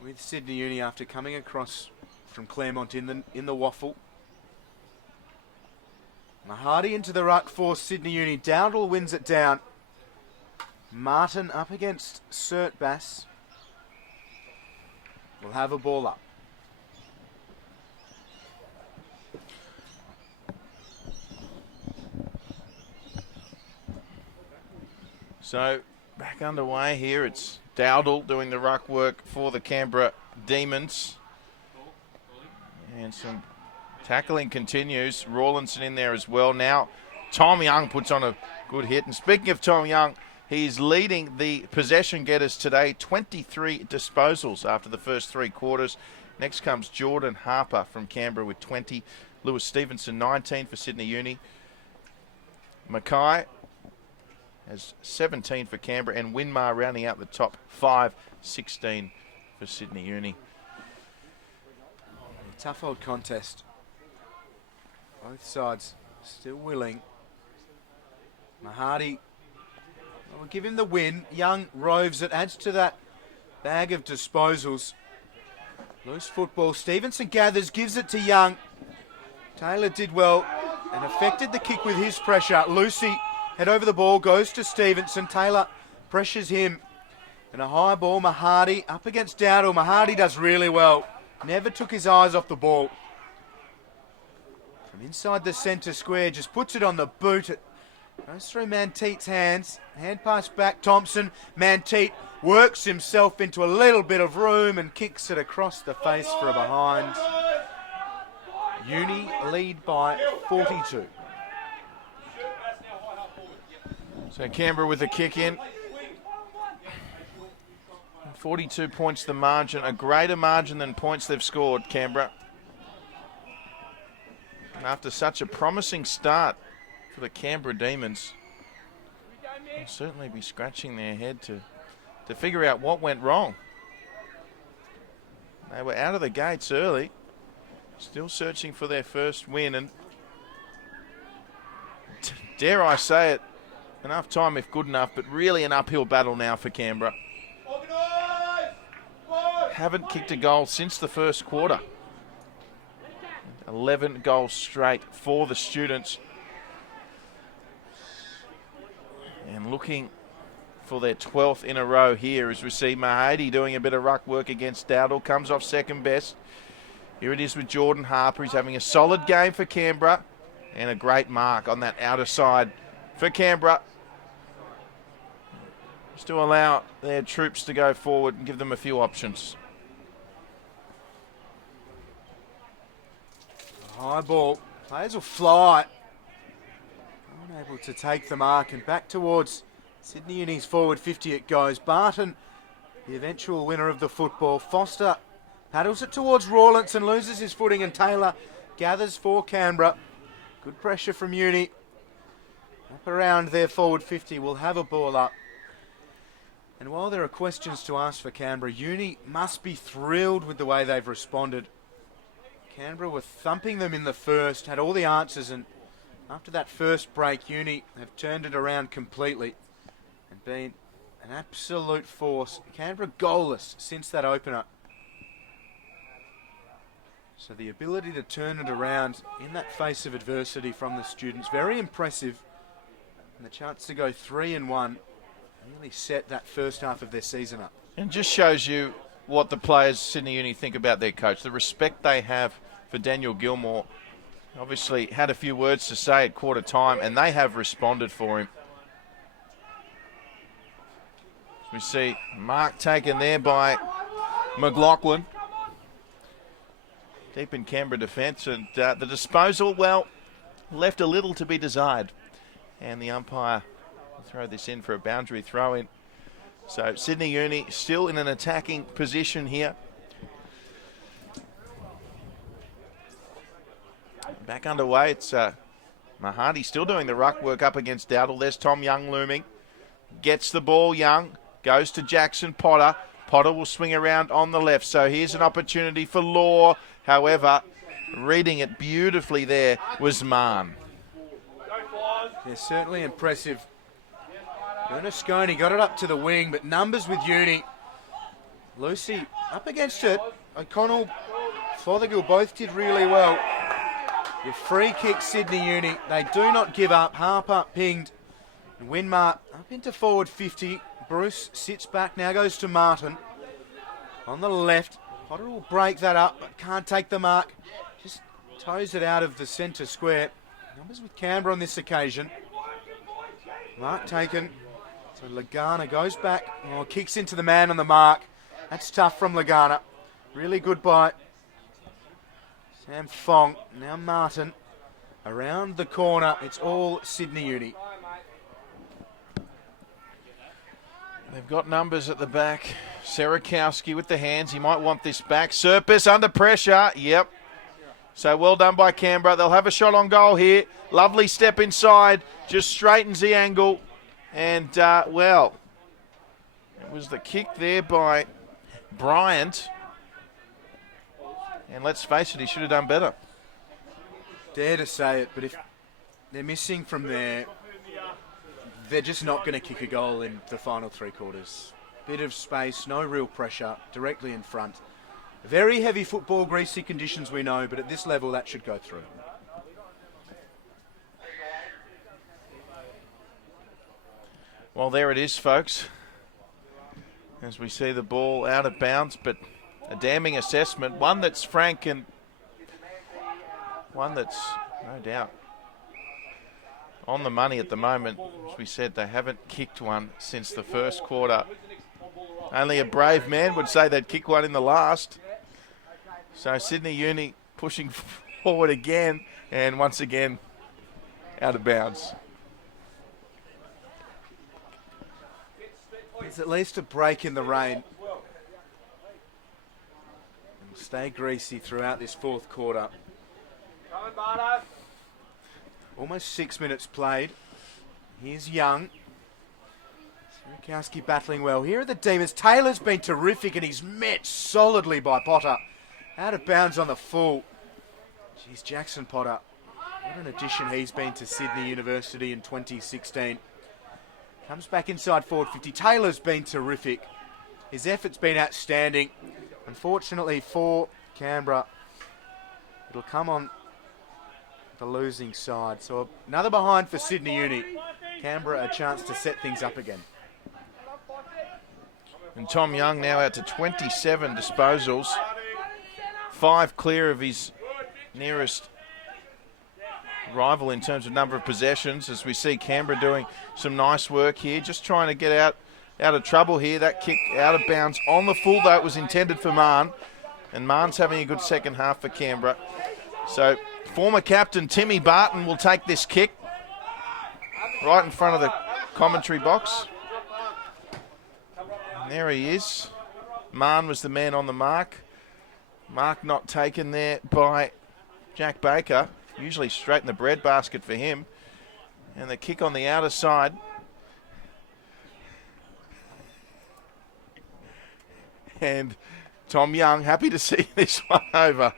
with Sydney Uni after coming across from Claremont in the waffle. Mahadi into the ruck for Sydney Uni. Dowdle wins it down. Martin up against Cert Bass. Will have a ball up. So back underway here. It's Dowdle doing the ruck work for the Canberra Demons. And some tackling continues. Rawlinson in there as well. Now Tom Young puts on a good hit. And speaking of Tom Young, he's leading the possession getters today. 23 disposals after the first 3 quarters. Next comes Jordan Harper from Canberra with 20. Lewis Stevenson, 19 for Sydney Uni. Mackay has 17 for Canberra. And Winmar rounding out the top 5, 16 for Sydney Uni. Tough old contest. Both sides still willing. Mahadi will give him the win. Young roves it, adds to that bag of disposals. Loose football. Stevenson gathers, gives it to Young. Taylor did well and affected the kick with his pressure. Lucy head over the ball, goes to Stevenson. Taylor pressures him. And a high ball. Mahadi up against Dowdle. Mahadi does really well. Never took his eyes off the ball. From inside the centre square, just puts it on the boot. It goes through Manteet's hands. Hand pass back, Thompson. Manteet works himself into a little bit of room and kicks it across the face for a behind. Uni lead by 42. So Canberra with a kick in. 42 points the margin, a greater margin than points they've scored, Canberra. And after such a promising start for the Canberra Demons, they'll certainly be scratching their head to figure out what went wrong. They were out of the gates early, still searching for their first win, and dare I say it, enough time if good enough, but really an uphill battle now for Canberra. Haven't kicked a goal since the first quarter. 11 goals straight for the students. And looking for their 12th in a row here as we see Mahadi doing a bit of ruck work against Dowdle. Comes off second best. Here it is with Jordan Harper. He's having a solid game for Canberra. And a great mark on that outer side for Canberra. Just to allow their troops to go forward and give them a few options. High ball. Players will fly. Unable to take the mark, and back towards Sydney Uni's forward 50 it goes. Barton, the eventual winner of the football. Foster paddles it towards Rawlinson, loses his footing, and Taylor gathers for Canberra. Good pressure from Uni. Up around their forward 50, will have a ball up. And while there are questions to ask for Canberra, Uni must be thrilled with the way they've responded. Canberra were thumping them in the first, had all the answers, and After that first break, Uni have turned it around completely and been an absolute force. Canberra goalless since that opener. So the ability to turn it around in that face of adversity from the students, very impressive. And the chance to go 3-1 really set that first half of their season up. And just shows you what the players Sydney Uni think about their coach, the respect they have for Daniel Gilmore. Obviously had a few words to say at quarter time, and they have responded for him. We see mark taken there by McLaughlin. Deep in Canberra defence, and the disposal, well, left a little to be desired. And the umpire will throw this in for a boundary throw in. So Sydney Uni still in an attacking position here. Back underway, it's Mahadi still doing the ruck work up against Dowdle. There's Tom Young looming. Gets the ball, Young. Goes to Jackson Potter. Potter will swing around on the left. So here's an opportunity for Law. However, reading it beautifully there was Mann. Yeah, certainly impressive. Bernasconi got it up to the wing, but numbers with Uni. Lucy up against it. O'Connell, Fothergill both did really well. With free kick, Sydney Uni, they do not give up. Harper pinged. And Winmar up into forward 50. Bruce sits back, now goes to Martin. On the left, Potter will break that up, but can't take the mark. Just toes it out of the centre square. Numbers with Canberra on this occasion. Mark taken. So Lagana goes back. Oh, kicks into the man on the mark. That's tough from Lagana. Really good bite. Sam Fong, now Martin. Around the corner, it's all Sydney Uni. They've got numbers at the back. Serakowski with the hands. He might want this back. Serpis under pressure. Yep. So well done by Canberra. They'll have a shot on goal here. Lovely step inside. Just straightens the angle. And, well, it was the kick there by Bryant. And let's face it, he should have done better. Dare to say it, but if they're missing from there, they're just not going to kick a goal in the final three quarters. Bit of space, no real pressure, directly in front. Very heavy football, greasy conditions we know, but at this level that should go through. Well, there it is, folks. As we see the ball out of bounds, but a damning assessment. One that's frank and one that's, no doubt, on the money at the moment. As we said, they haven't kicked one since the first quarter. Only a brave man would say they'd kick one in the last. So Sydney Uni pushing forward again, and once again out of bounds. It's at least a break in the rain. And stay greasy throughout this fourth quarter. Almost 6 minutes played. Here's Young. Serakowski battling well. Here are the Demons. Taylor's been terrific and he's met solidly by Potter. Out of bounds on the full. Jeez, Jackson Potter. What an addition he's been to Sydney University in 2016. Comes back inside forward 50. Taylor's been terrific. His effort's been outstanding. Unfortunately for Canberra, it'll come on the losing side. So another behind for Sydney Uni. Canberra a chance to set things up again. And Tom Young now out to 27 disposals. 5 clear of his nearest rival in terms of number of possessions, as we see Canberra doing some nice work here, just trying to get out of trouble here. That kick out of bounds on the full, though it was intended for Mann, and Mann's having a good second half for Canberra. So former captain Timmy Barton will take this kick right in front of the commentary box. And there he is. Mann was the man on the mark. Mark not taken there by Jack Baker. Usually straight in the breadbasket for him. And the kick on the outer side. And Tom Young happy to see this one over.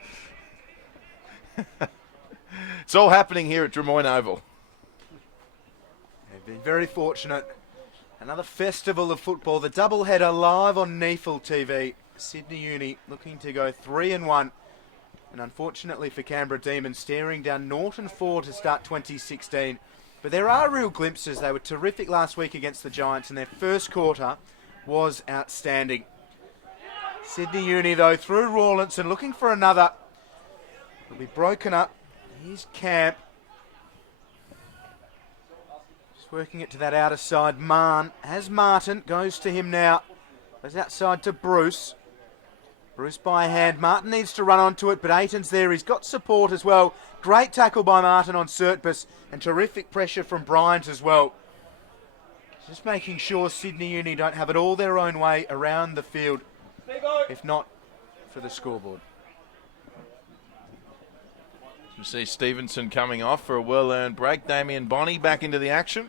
It's all happening here at Drummoyne Oval. They've been very fortunate. Another festival of football, the doubleheader live on NEAFL TV. Sydney Uni looking to go 3-1. And unfortunately for Canberra Demons, staring down Norton 4 to start 2016. But there are real glimpses. They were terrific last week against the Giants, and their first quarter was outstanding. Sydney Uni, though, through Rawlinson, looking for another. It'll be broken up. Here's Camp. Just working it to that outer side. Marn has Martin. Goes to him now. Goes outside to Bruce. Bruce by hand. Martin needs to run onto it, but Aiton's there. He's got support as well. Great tackle by Martin on Surtbus, and terrific pressure from Bryant as well. Just making sure Sydney Uni don't have it all their own way around the field, if not for the scoreboard. You see Stevenson coming off for a well-earned break. Damien Bonney back into the action.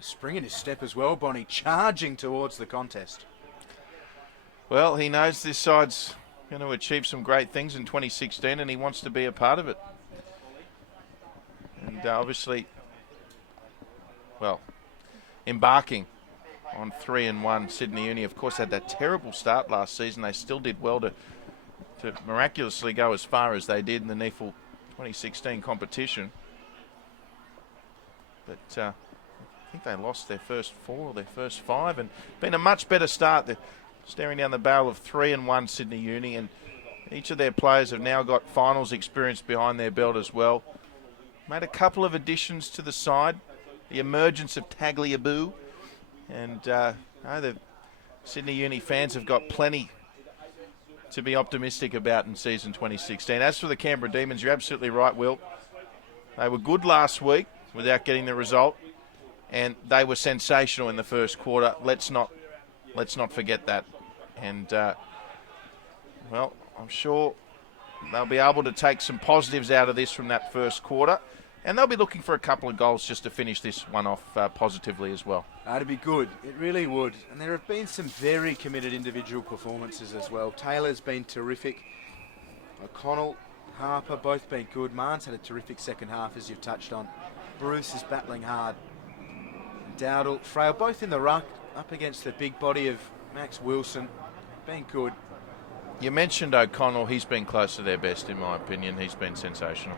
Spring in his step as well, Bonney, charging towards the contest. Well, he knows this side's going to achieve some great things in 2016, and he wants to be a part of it. And obviously, well, embarking on 3-1. Sydney Uni, of course, had that terrible start last season. They still did well to miraculously go as far as they did in the NEAFL 2016 competition. But I think they lost their first 4 or their first 5, and been a much better start. They're staring down the barrel of 3-1 Sydney Uni, and each of their players have now got finals experience behind their belt as well. Made a couple of additions to the side. The emergence of Tagliabue, and the Sydney Uni fans have got plenty to be optimistic about in season 2016. As for the Canberra Demons, you're absolutely right, Will. They were good last week without getting the result, and they were sensational in the first quarter. Let's not forget that. And well, I'm sure they'll be able to take some positives out of this from that first quarter, and they'll be looking for a couple of goals just to finish this one off positively as well. That'd be good. It really would. And there have been some very committed individual performances as well. Taylor's been terrific. O'Connell, Harper, both been good. Marn's had a terrific second half, as you've touched on. Bruce is battling hard. Dowdle, Frail, both in the ruck, up against the big body of Max Wilson. Been good. You mentioned O'Connell. He's been close to their best, in my opinion. He's been sensational.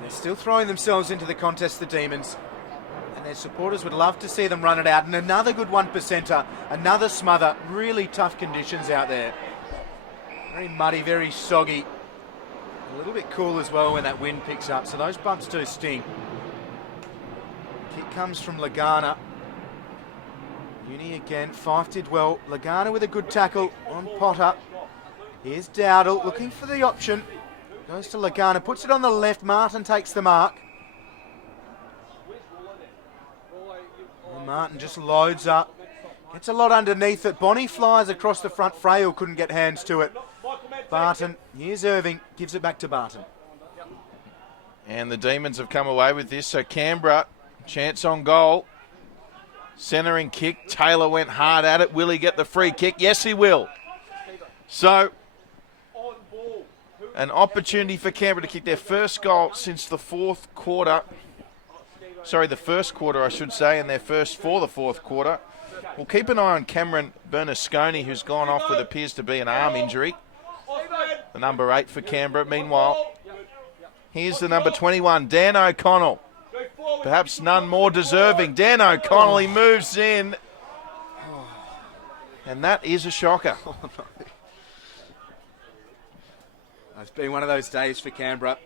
They're still throwing themselves into the contest, the Demons. And their supporters would love to see them run it out. And another good 1%er, another smother. Really tough conditions out there. Very muddy, very soggy. A little bit cool as well when that wind picks up. So those bumps do sting. Kick comes from Lagana. Uni again. Fife did well. Lagana with a good tackle on Potter. Here's Dowdle looking for the option. Goes to Lagana, puts it on the left. Martin takes the mark. And Martin just loads up. Gets a lot underneath it. Bonney flies across the front. Frail couldn't get hands to it. Barton, here's Irving, gives it back to Barton. And the Demons have come away with this. So Canberra, chance on goal. Centering kick. Taylor went hard at it. Will he get the free kick? Yes, he will. So an opportunity for Canberra to kick their first goal since the fourth quarter. Sorry, the first quarter, I should say, and their first for the fourth quarter. We'll keep an eye on Cameron Bernasconi, who's gone off with appears to be an arm injury. The number 8 for Canberra. Meanwhile, here's the number 21, Dan O'Connell. Perhaps none more deserving. Dan O'Connell, he moves in. And that is a shocker. It's been one of those days for Canberra.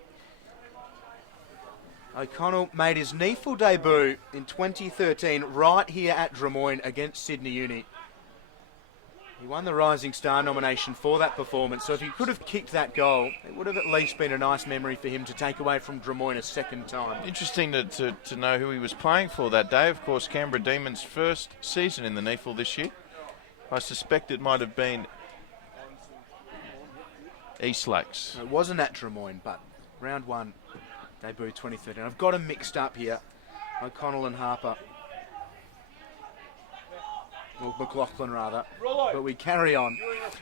O'Connell made his NEAFL debut in 2013 right here at Drummoyne against Sydney Uni. He won the Rising Star nomination for that performance, so if he could have kicked that goal, it would have at least been a nice memory for him to take away from Drummoyne a second time. Interesting to know who he was playing for that day. Of course, Canberra Demons' first season in the NEAFL this year. I suspect it might have been East Lakes. It wasn't at Drummoyne, but round 1, debut 2013. I've got them mixed up here, O'Connell and Harper. Or McLaughlin, rather. But we carry on.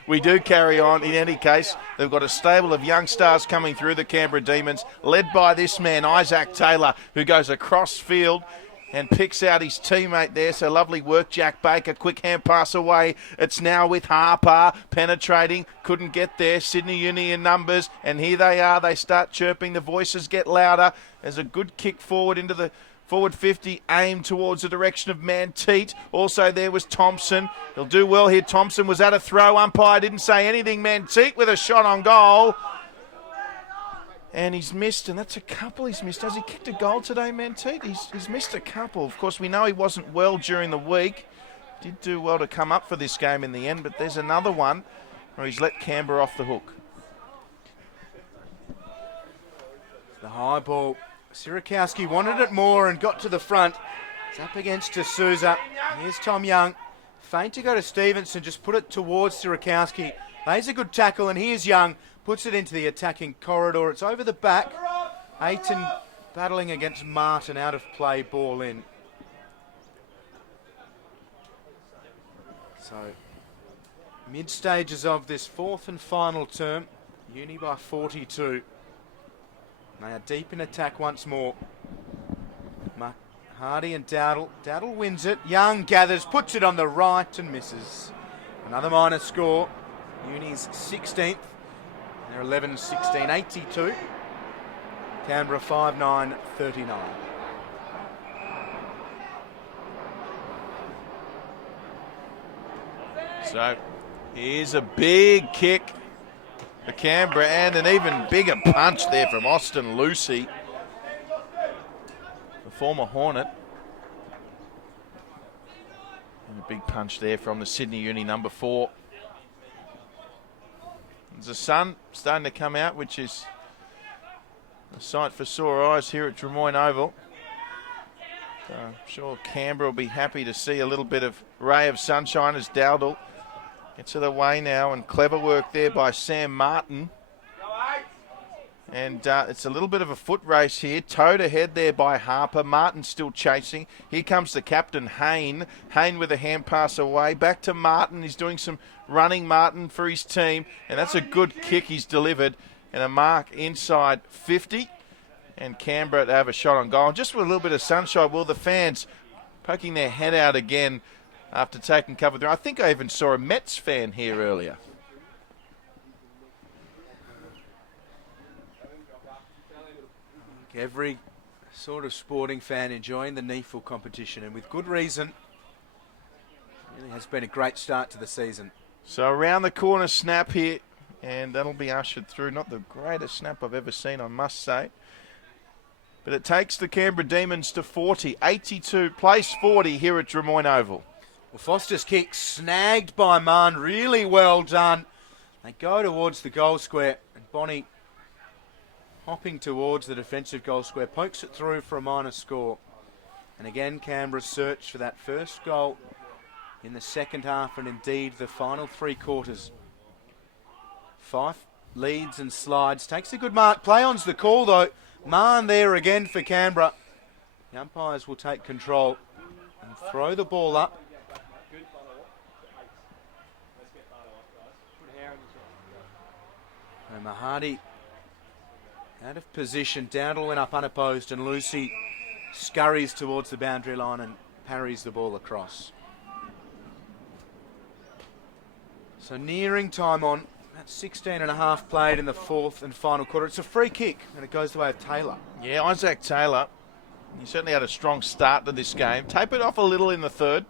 We do carry on. In any case, they've got a stable of young stars coming through the Canberra Demons, led by this man, Isaac Taylor, who goes across field and picks out his teammate there. So lovely work, Jack Baker. Quick hand pass away. It's now with Harper penetrating. Couldn't get there. Sydney Uni in numbers. And here they are. They start chirping. The voices get louder. There's a good kick forward into the forward 50, aimed towards the direction of Manteet. Also there was Thompson. He'll do well here. Thompson was at a throw. Umpire didn't say anything. Manteet with a shot on goal. And he's missed, and that's a couple he's missed. Has he kicked a goal today, Manteet? He's missed a couple. Of course, we know he wasn't well during the week. Did do well to come up for this game in the end, but there's another one where he's let Canberra off the hook. The high ball. Sirakowski wanted it more and got to the front. It's up against D'Souza. Here's Tom Young. Feint to go to Stevenson, just put it towards Sirakowski. Lays a good tackle, and here's Young. Puts it into the attacking corridor. It's over the back. Aiton battling against Martin, out of play, ball in. So, mid stages of this fourth and final term. Uni by 42. They are deep in attack once more. Hardy and Dowdle. Dowdle wins it. Young gathers, puts it on the right and misses. Another minor score. Uni's 16th. They're 11-16, 82. Canberra 5-9, 39. So here's a big kick for Canberra, and an even bigger punch there from Austin Lucy, the former Hornet. And a big punch there from the Sydney Uni number 4. There's the sun starting to come out, which is a sight for sore eyes here at Drummoyne Oval. So I'm sure Canberra will be happy to see a little bit of ray of sunshine as Dowdle gets it away now, and clever work there by Sam Martin. And it's a little bit of a foot race here. Towed ahead there by Harper. Martin still chasing. Here comes the captain, Hayne. Hayne with a hand pass away. Back to Martin. He's doing some running, Martin, for his team. And that's a good kick he's delivered. And a mark inside 50. And Canberra to have a shot on goal. Just with a little bit of sunshine, well, the fans poking their head out again after taking cover there. I think I even saw a Mets fan here earlier. Every sort of sporting fan enjoying the NEAFL competition, and with good reason. It really has been a great start to the season. So around the corner snap here, and that'll be ushered through. Not the greatest snap I've ever seen, I must say. But it takes the Canberra Demons to 40, 82, place 40 here at Drummoyne Oval. Well, Foster's kick snagged by Mann, really well done. They go towards the goal square, and Bonnie, hopping towards the defensive goal square, pokes it through for a minor score. And again, Canberra's search for that first goal in the second half, and indeed the final 3 quarters. Fife leads and slides, takes a good mark. Play on's the call though. Mann there again for Canberra. The umpires will take control and throw the ball up. And Mahadi out of position. Dowdle went up unopposed, and Lucy scurries towards the boundary line and parries the ball across. So nearing time on. That's 16 and a half played in the fourth and final quarter. It's a free kick, and it goes the way of Taylor. Yeah, Isaac Taylor, he certainly had a strong start to this game. Tapered off a little in the third,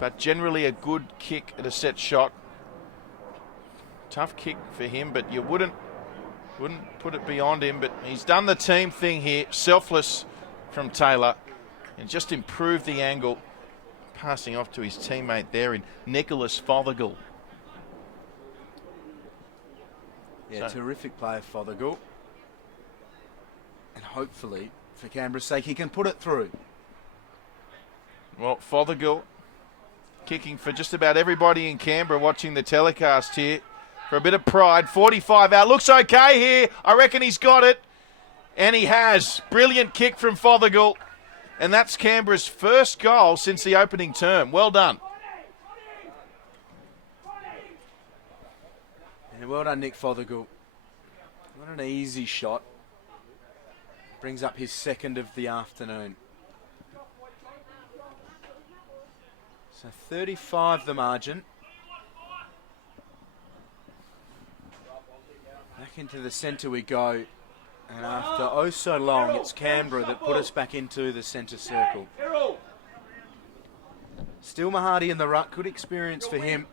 but generally a good kick at a set shot. Tough kick for him, but you wouldn't put it beyond him. But he's done the team thing here, selfless from Taylor, and just improved the angle, passing off to his teammate there in Nicholas Fothergill. Yeah, terrific play of Fothergill. And hopefully, for Canberra's sake, he can put it through. Well, Fothergill kicking for just about everybody in Canberra watching the telecast here. For a bit of pride, 45 out. Looks okay here. I reckon he's got it. And he has. Brilliant kick from Fothergill. And that's Canberra's first goal since the opening term. Well done. And well done, Nick Fothergill. Not an easy shot. Brings up his second of the afternoon. So 35 the margin. Back into the centre we go. And after oh so long, it's Canberra that put us back into the centre circle. Still Mahadi in the ruck. Good experience for him.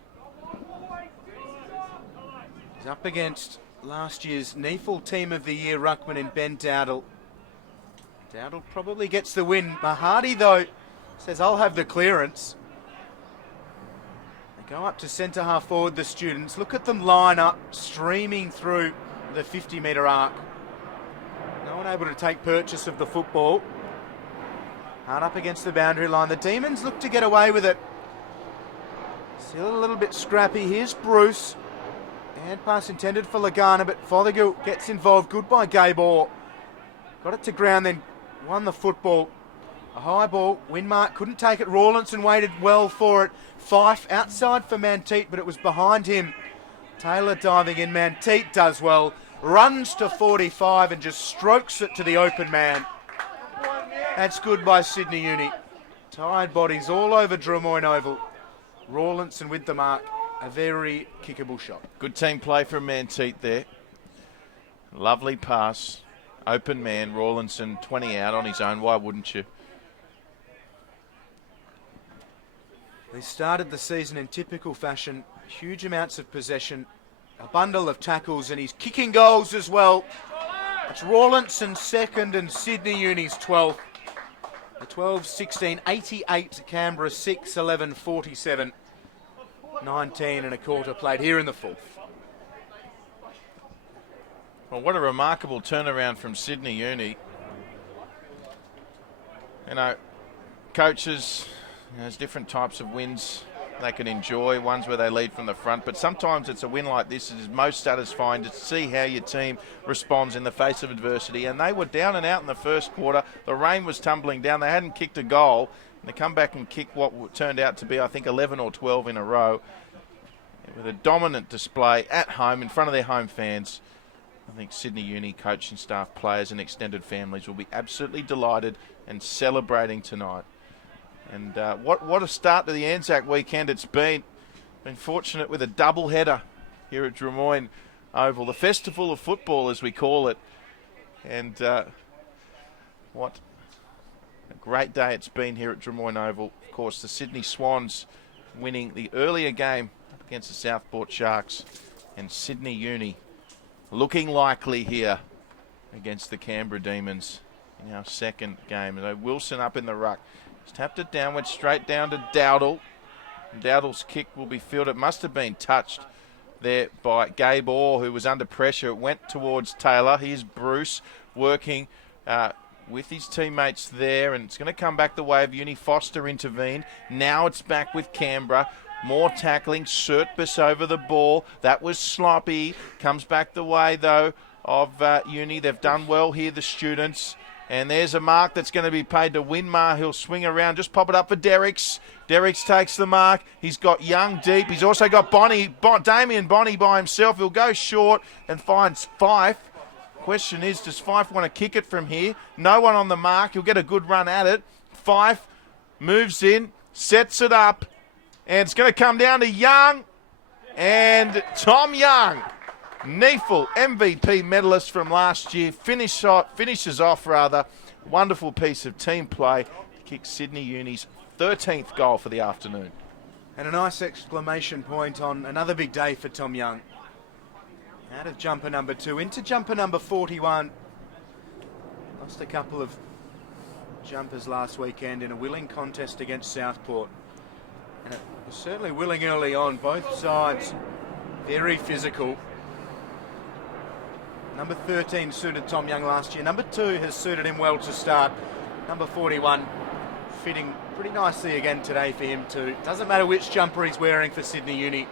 He's up against last year's NEAFL Team of the Year ruckman in Ben Dowdle. Dowdle probably gets the win. Mahadi, though, says, I'll have the clearance. They go up to centre half forward, the students. Look at them line up, streaming through the 50-metre arc. No one able to take purchase of the football. Hard up against the boundary line. The Demons look to get away with it. Still a little bit scrappy. Here's Bruce. And pass intended for Lagana, but Fothergill gets involved. Good by Gabor. Got it to ground, then won the football. A high ball. Winmark couldn't take it. Rawlinson waited well for it. Fife outside for Manteet, but it was behind him. Taylor diving in. Manteet does well. Runs to 45 and just strokes it to the open man. That's good by Sydney Uni. Tired bodies all over Drummoyne Oval. Rawlinson with the mark. A very kickable shot. Good team play from Manteet there. Lovely pass. Open man, Rawlinson, 20 out on his own. Why wouldn't you? They started the season in typical fashion. Huge amounts of possession. A bundle of tackles, and he's kicking goals as well. It's Rawlinson's second and Sydney Uni's 12th. The 12-16, 88, Canberra 6-11, 47. 19 and a quarter played here in the fourth. Well, what a remarkable turnaround from Sydney Uni. You know, coaches, there's different types of wins they can enjoy, ones where they lead from the front, but sometimes it's a win like this that is most satisfying to see how your team responds in the face of adversity. And they were down and out in the first quarter. The rain was tumbling down. They hadn't kicked a goal. And they come back and kick what turned out to be, I think, 11 or 12 in a row. With a dominant display at home in front of their home fans. I think Sydney Uni coaching staff, players and extended families will be absolutely delighted and celebrating tonight. And what a start to the Anzac weekend it's been. Been fortunate with a double header here at Drummoyne Oval. The Festival of Football, as we call it. And what a great day it's been here at Drummoyne Oval. Of course, the Sydney Swans winning the earlier game up against the Southport Sharks. And Sydney Uni looking likely here against the Canberra Demons in our second game. So Wilson up in the ruck. He's tapped it downwards, straight down to Dowdle. Dowdle's kick will be fielded. It must have been touched there by Gabor, who was under pressure. It went towards Taylor. Here's Bruce working with his teammates there, and it's going to come back the way of Uni. Foster intervened. Now it's back with Canberra. More tackling. Surtbus over the ball. That was sloppy. Comes back the way, though, of Uni. They've done well here, the students. And there's a mark that's going to be paid to Winmar. He'll swing around. Just pop it up for Derricks. Derricks takes the mark. He's got Young deep. He's also got Damien Bonney by himself. He'll go short and finds Fife. Question is, does Fife want to kick it from here? No one on the mark. He'll get a good run at it. Fife moves in, sets it up, and it's going to come down to Young. And Tom Young, NEAFL MVP medalist from last year, finishes off. Wonderful piece of team play to kick Sydney Uni's 13th goal for the afternoon. And a nice exclamation point on another big day for Tom Young. Out of jumper number 2 into jumper number 41. Lost a couple of jumpers last weekend in a willing contest against Southport. And it was certainly willing early on. Both sides very physical. Number 13 suited Tom Young last year. Number 2 has suited him well to start. Number 41 fitting pretty nicely again today for him too. Doesn't matter which jumper he's wearing for Sydney Uni.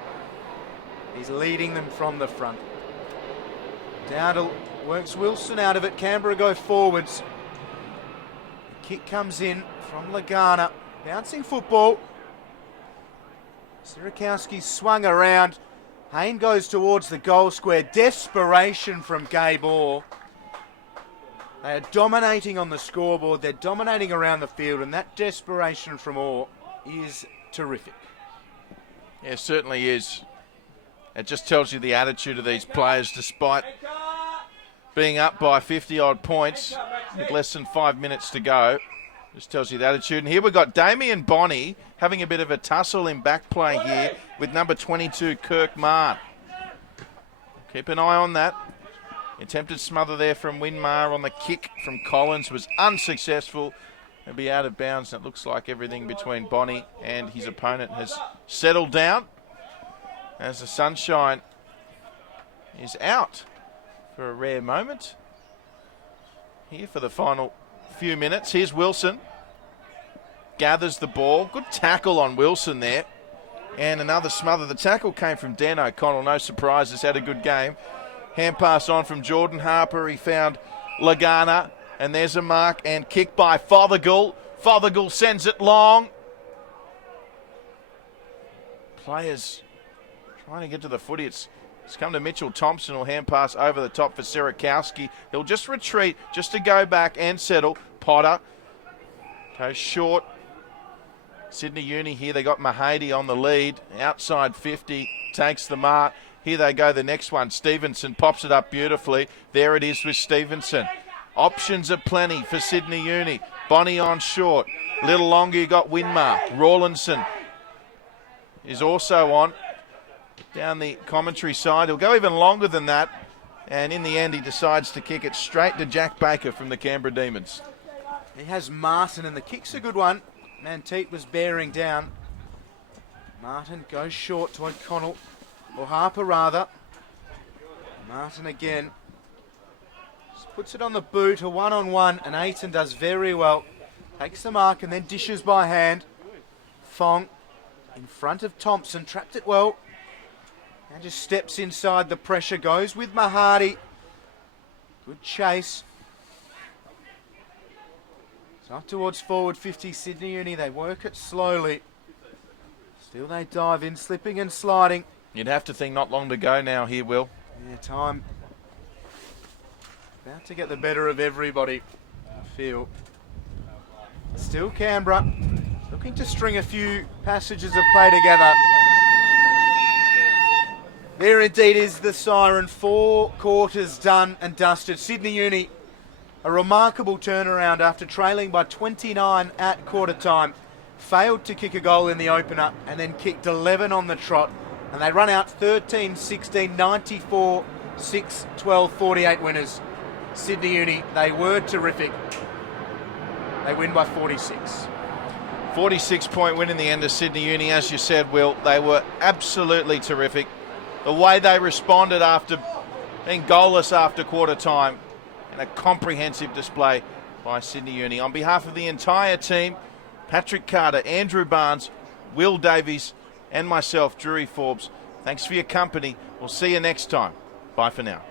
He's leading them from the front. Dowdle works Wilson out of it. Canberra go forwards. kick comes in from Lagana. Bouncing football. Sierakowski swung around. Hayne goes towards the goal square. Desperation from Gabe Orr. They are dominating on the scoreboard. They're dominating around the field, and that desperation from Orr is terrific. Yeah, it certainly is. It just tells you the attitude of these players despite being up by 50-odd points with less than 5 minutes to go. Just tells you the attitude. And here we've got Damien Bonney having a bit of a tussle in back play here with number 22, Kirk Marr. Keep an eye on that. Attempted smother there from Winmar on the kick from Collins was unsuccessful. He'll be out of bounds, and it looks like everything between Bonney and his opponent has settled down as the sunshine is out for a rare moment. Here for the final few minutes. Here's Wilson. Gathers the ball. Good tackle on Wilson there. And another smother. The tackle came from Dan O'Connell. No surprises. Had a good game. Hand pass on from Jordan Harper. He found Lagana. And there's a mark and kick by Fothergill. Fothergill sends it long. Players trying to get to the footy. It's come to Mitchell Thompson. Will hand pass over the top for Sierakowski. He'll just retreat just to go back and settle. Potter goes short. Sydney Uni here. They got Mahady on the lead. Outside 50. Takes the mark. Here they go. The next one. Stevenson pops it up beautifully. There it is with Stevenson. Options are plenty for Sydney Uni. Bonney on short. A little longer you got Winmar. Rawlinson is also on. Down the commentary side. He'll go even longer than that. And in the end, he decides to kick it straight to Jack Baker from the Canberra Demons. He has Martin, and the kick's a good one. Manteet was bearing down. Martin goes short to O'Connell. Or Harper, rather. Martin again. Just puts it on the boot, a one-on-one, and Aiton does very well. Takes the mark and then dishes by hand. Fong in front of Thompson, trapped it well. And just steps inside the pressure, goes with Mahady. Good chase. So up towards forward 50, Sydney Uni. They work it slowly. Still they dive in, slipping and sliding. You'd have to think not long to go now here, Will. Yeah, time. About to get the better of everybody, I feel. Still Canberra. Looking to string a few passages of play together. There indeed is the siren. 4 quarters done and dusted. Sydney Uni, a remarkable turnaround after trailing by 29 at quarter time. Failed to kick a goal in the opener and then kicked 11 on the trot. And they run out 13-16, 94, 6, 12, 48 winners. Sydney Uni, they were terrific. They win by 46. 46-point win in the end of Sydney Uni, as you said, Will. They were absolutely terrific. The way they responded after being goalless after quarter time, and a comprehensive display by Sydney Uni. On behalf of the entire team, Patrick Carter, Andrew Barnes, Will Davies, and myself, Drury Forbes, thanks for your company. We'll see you next time. Bye for now.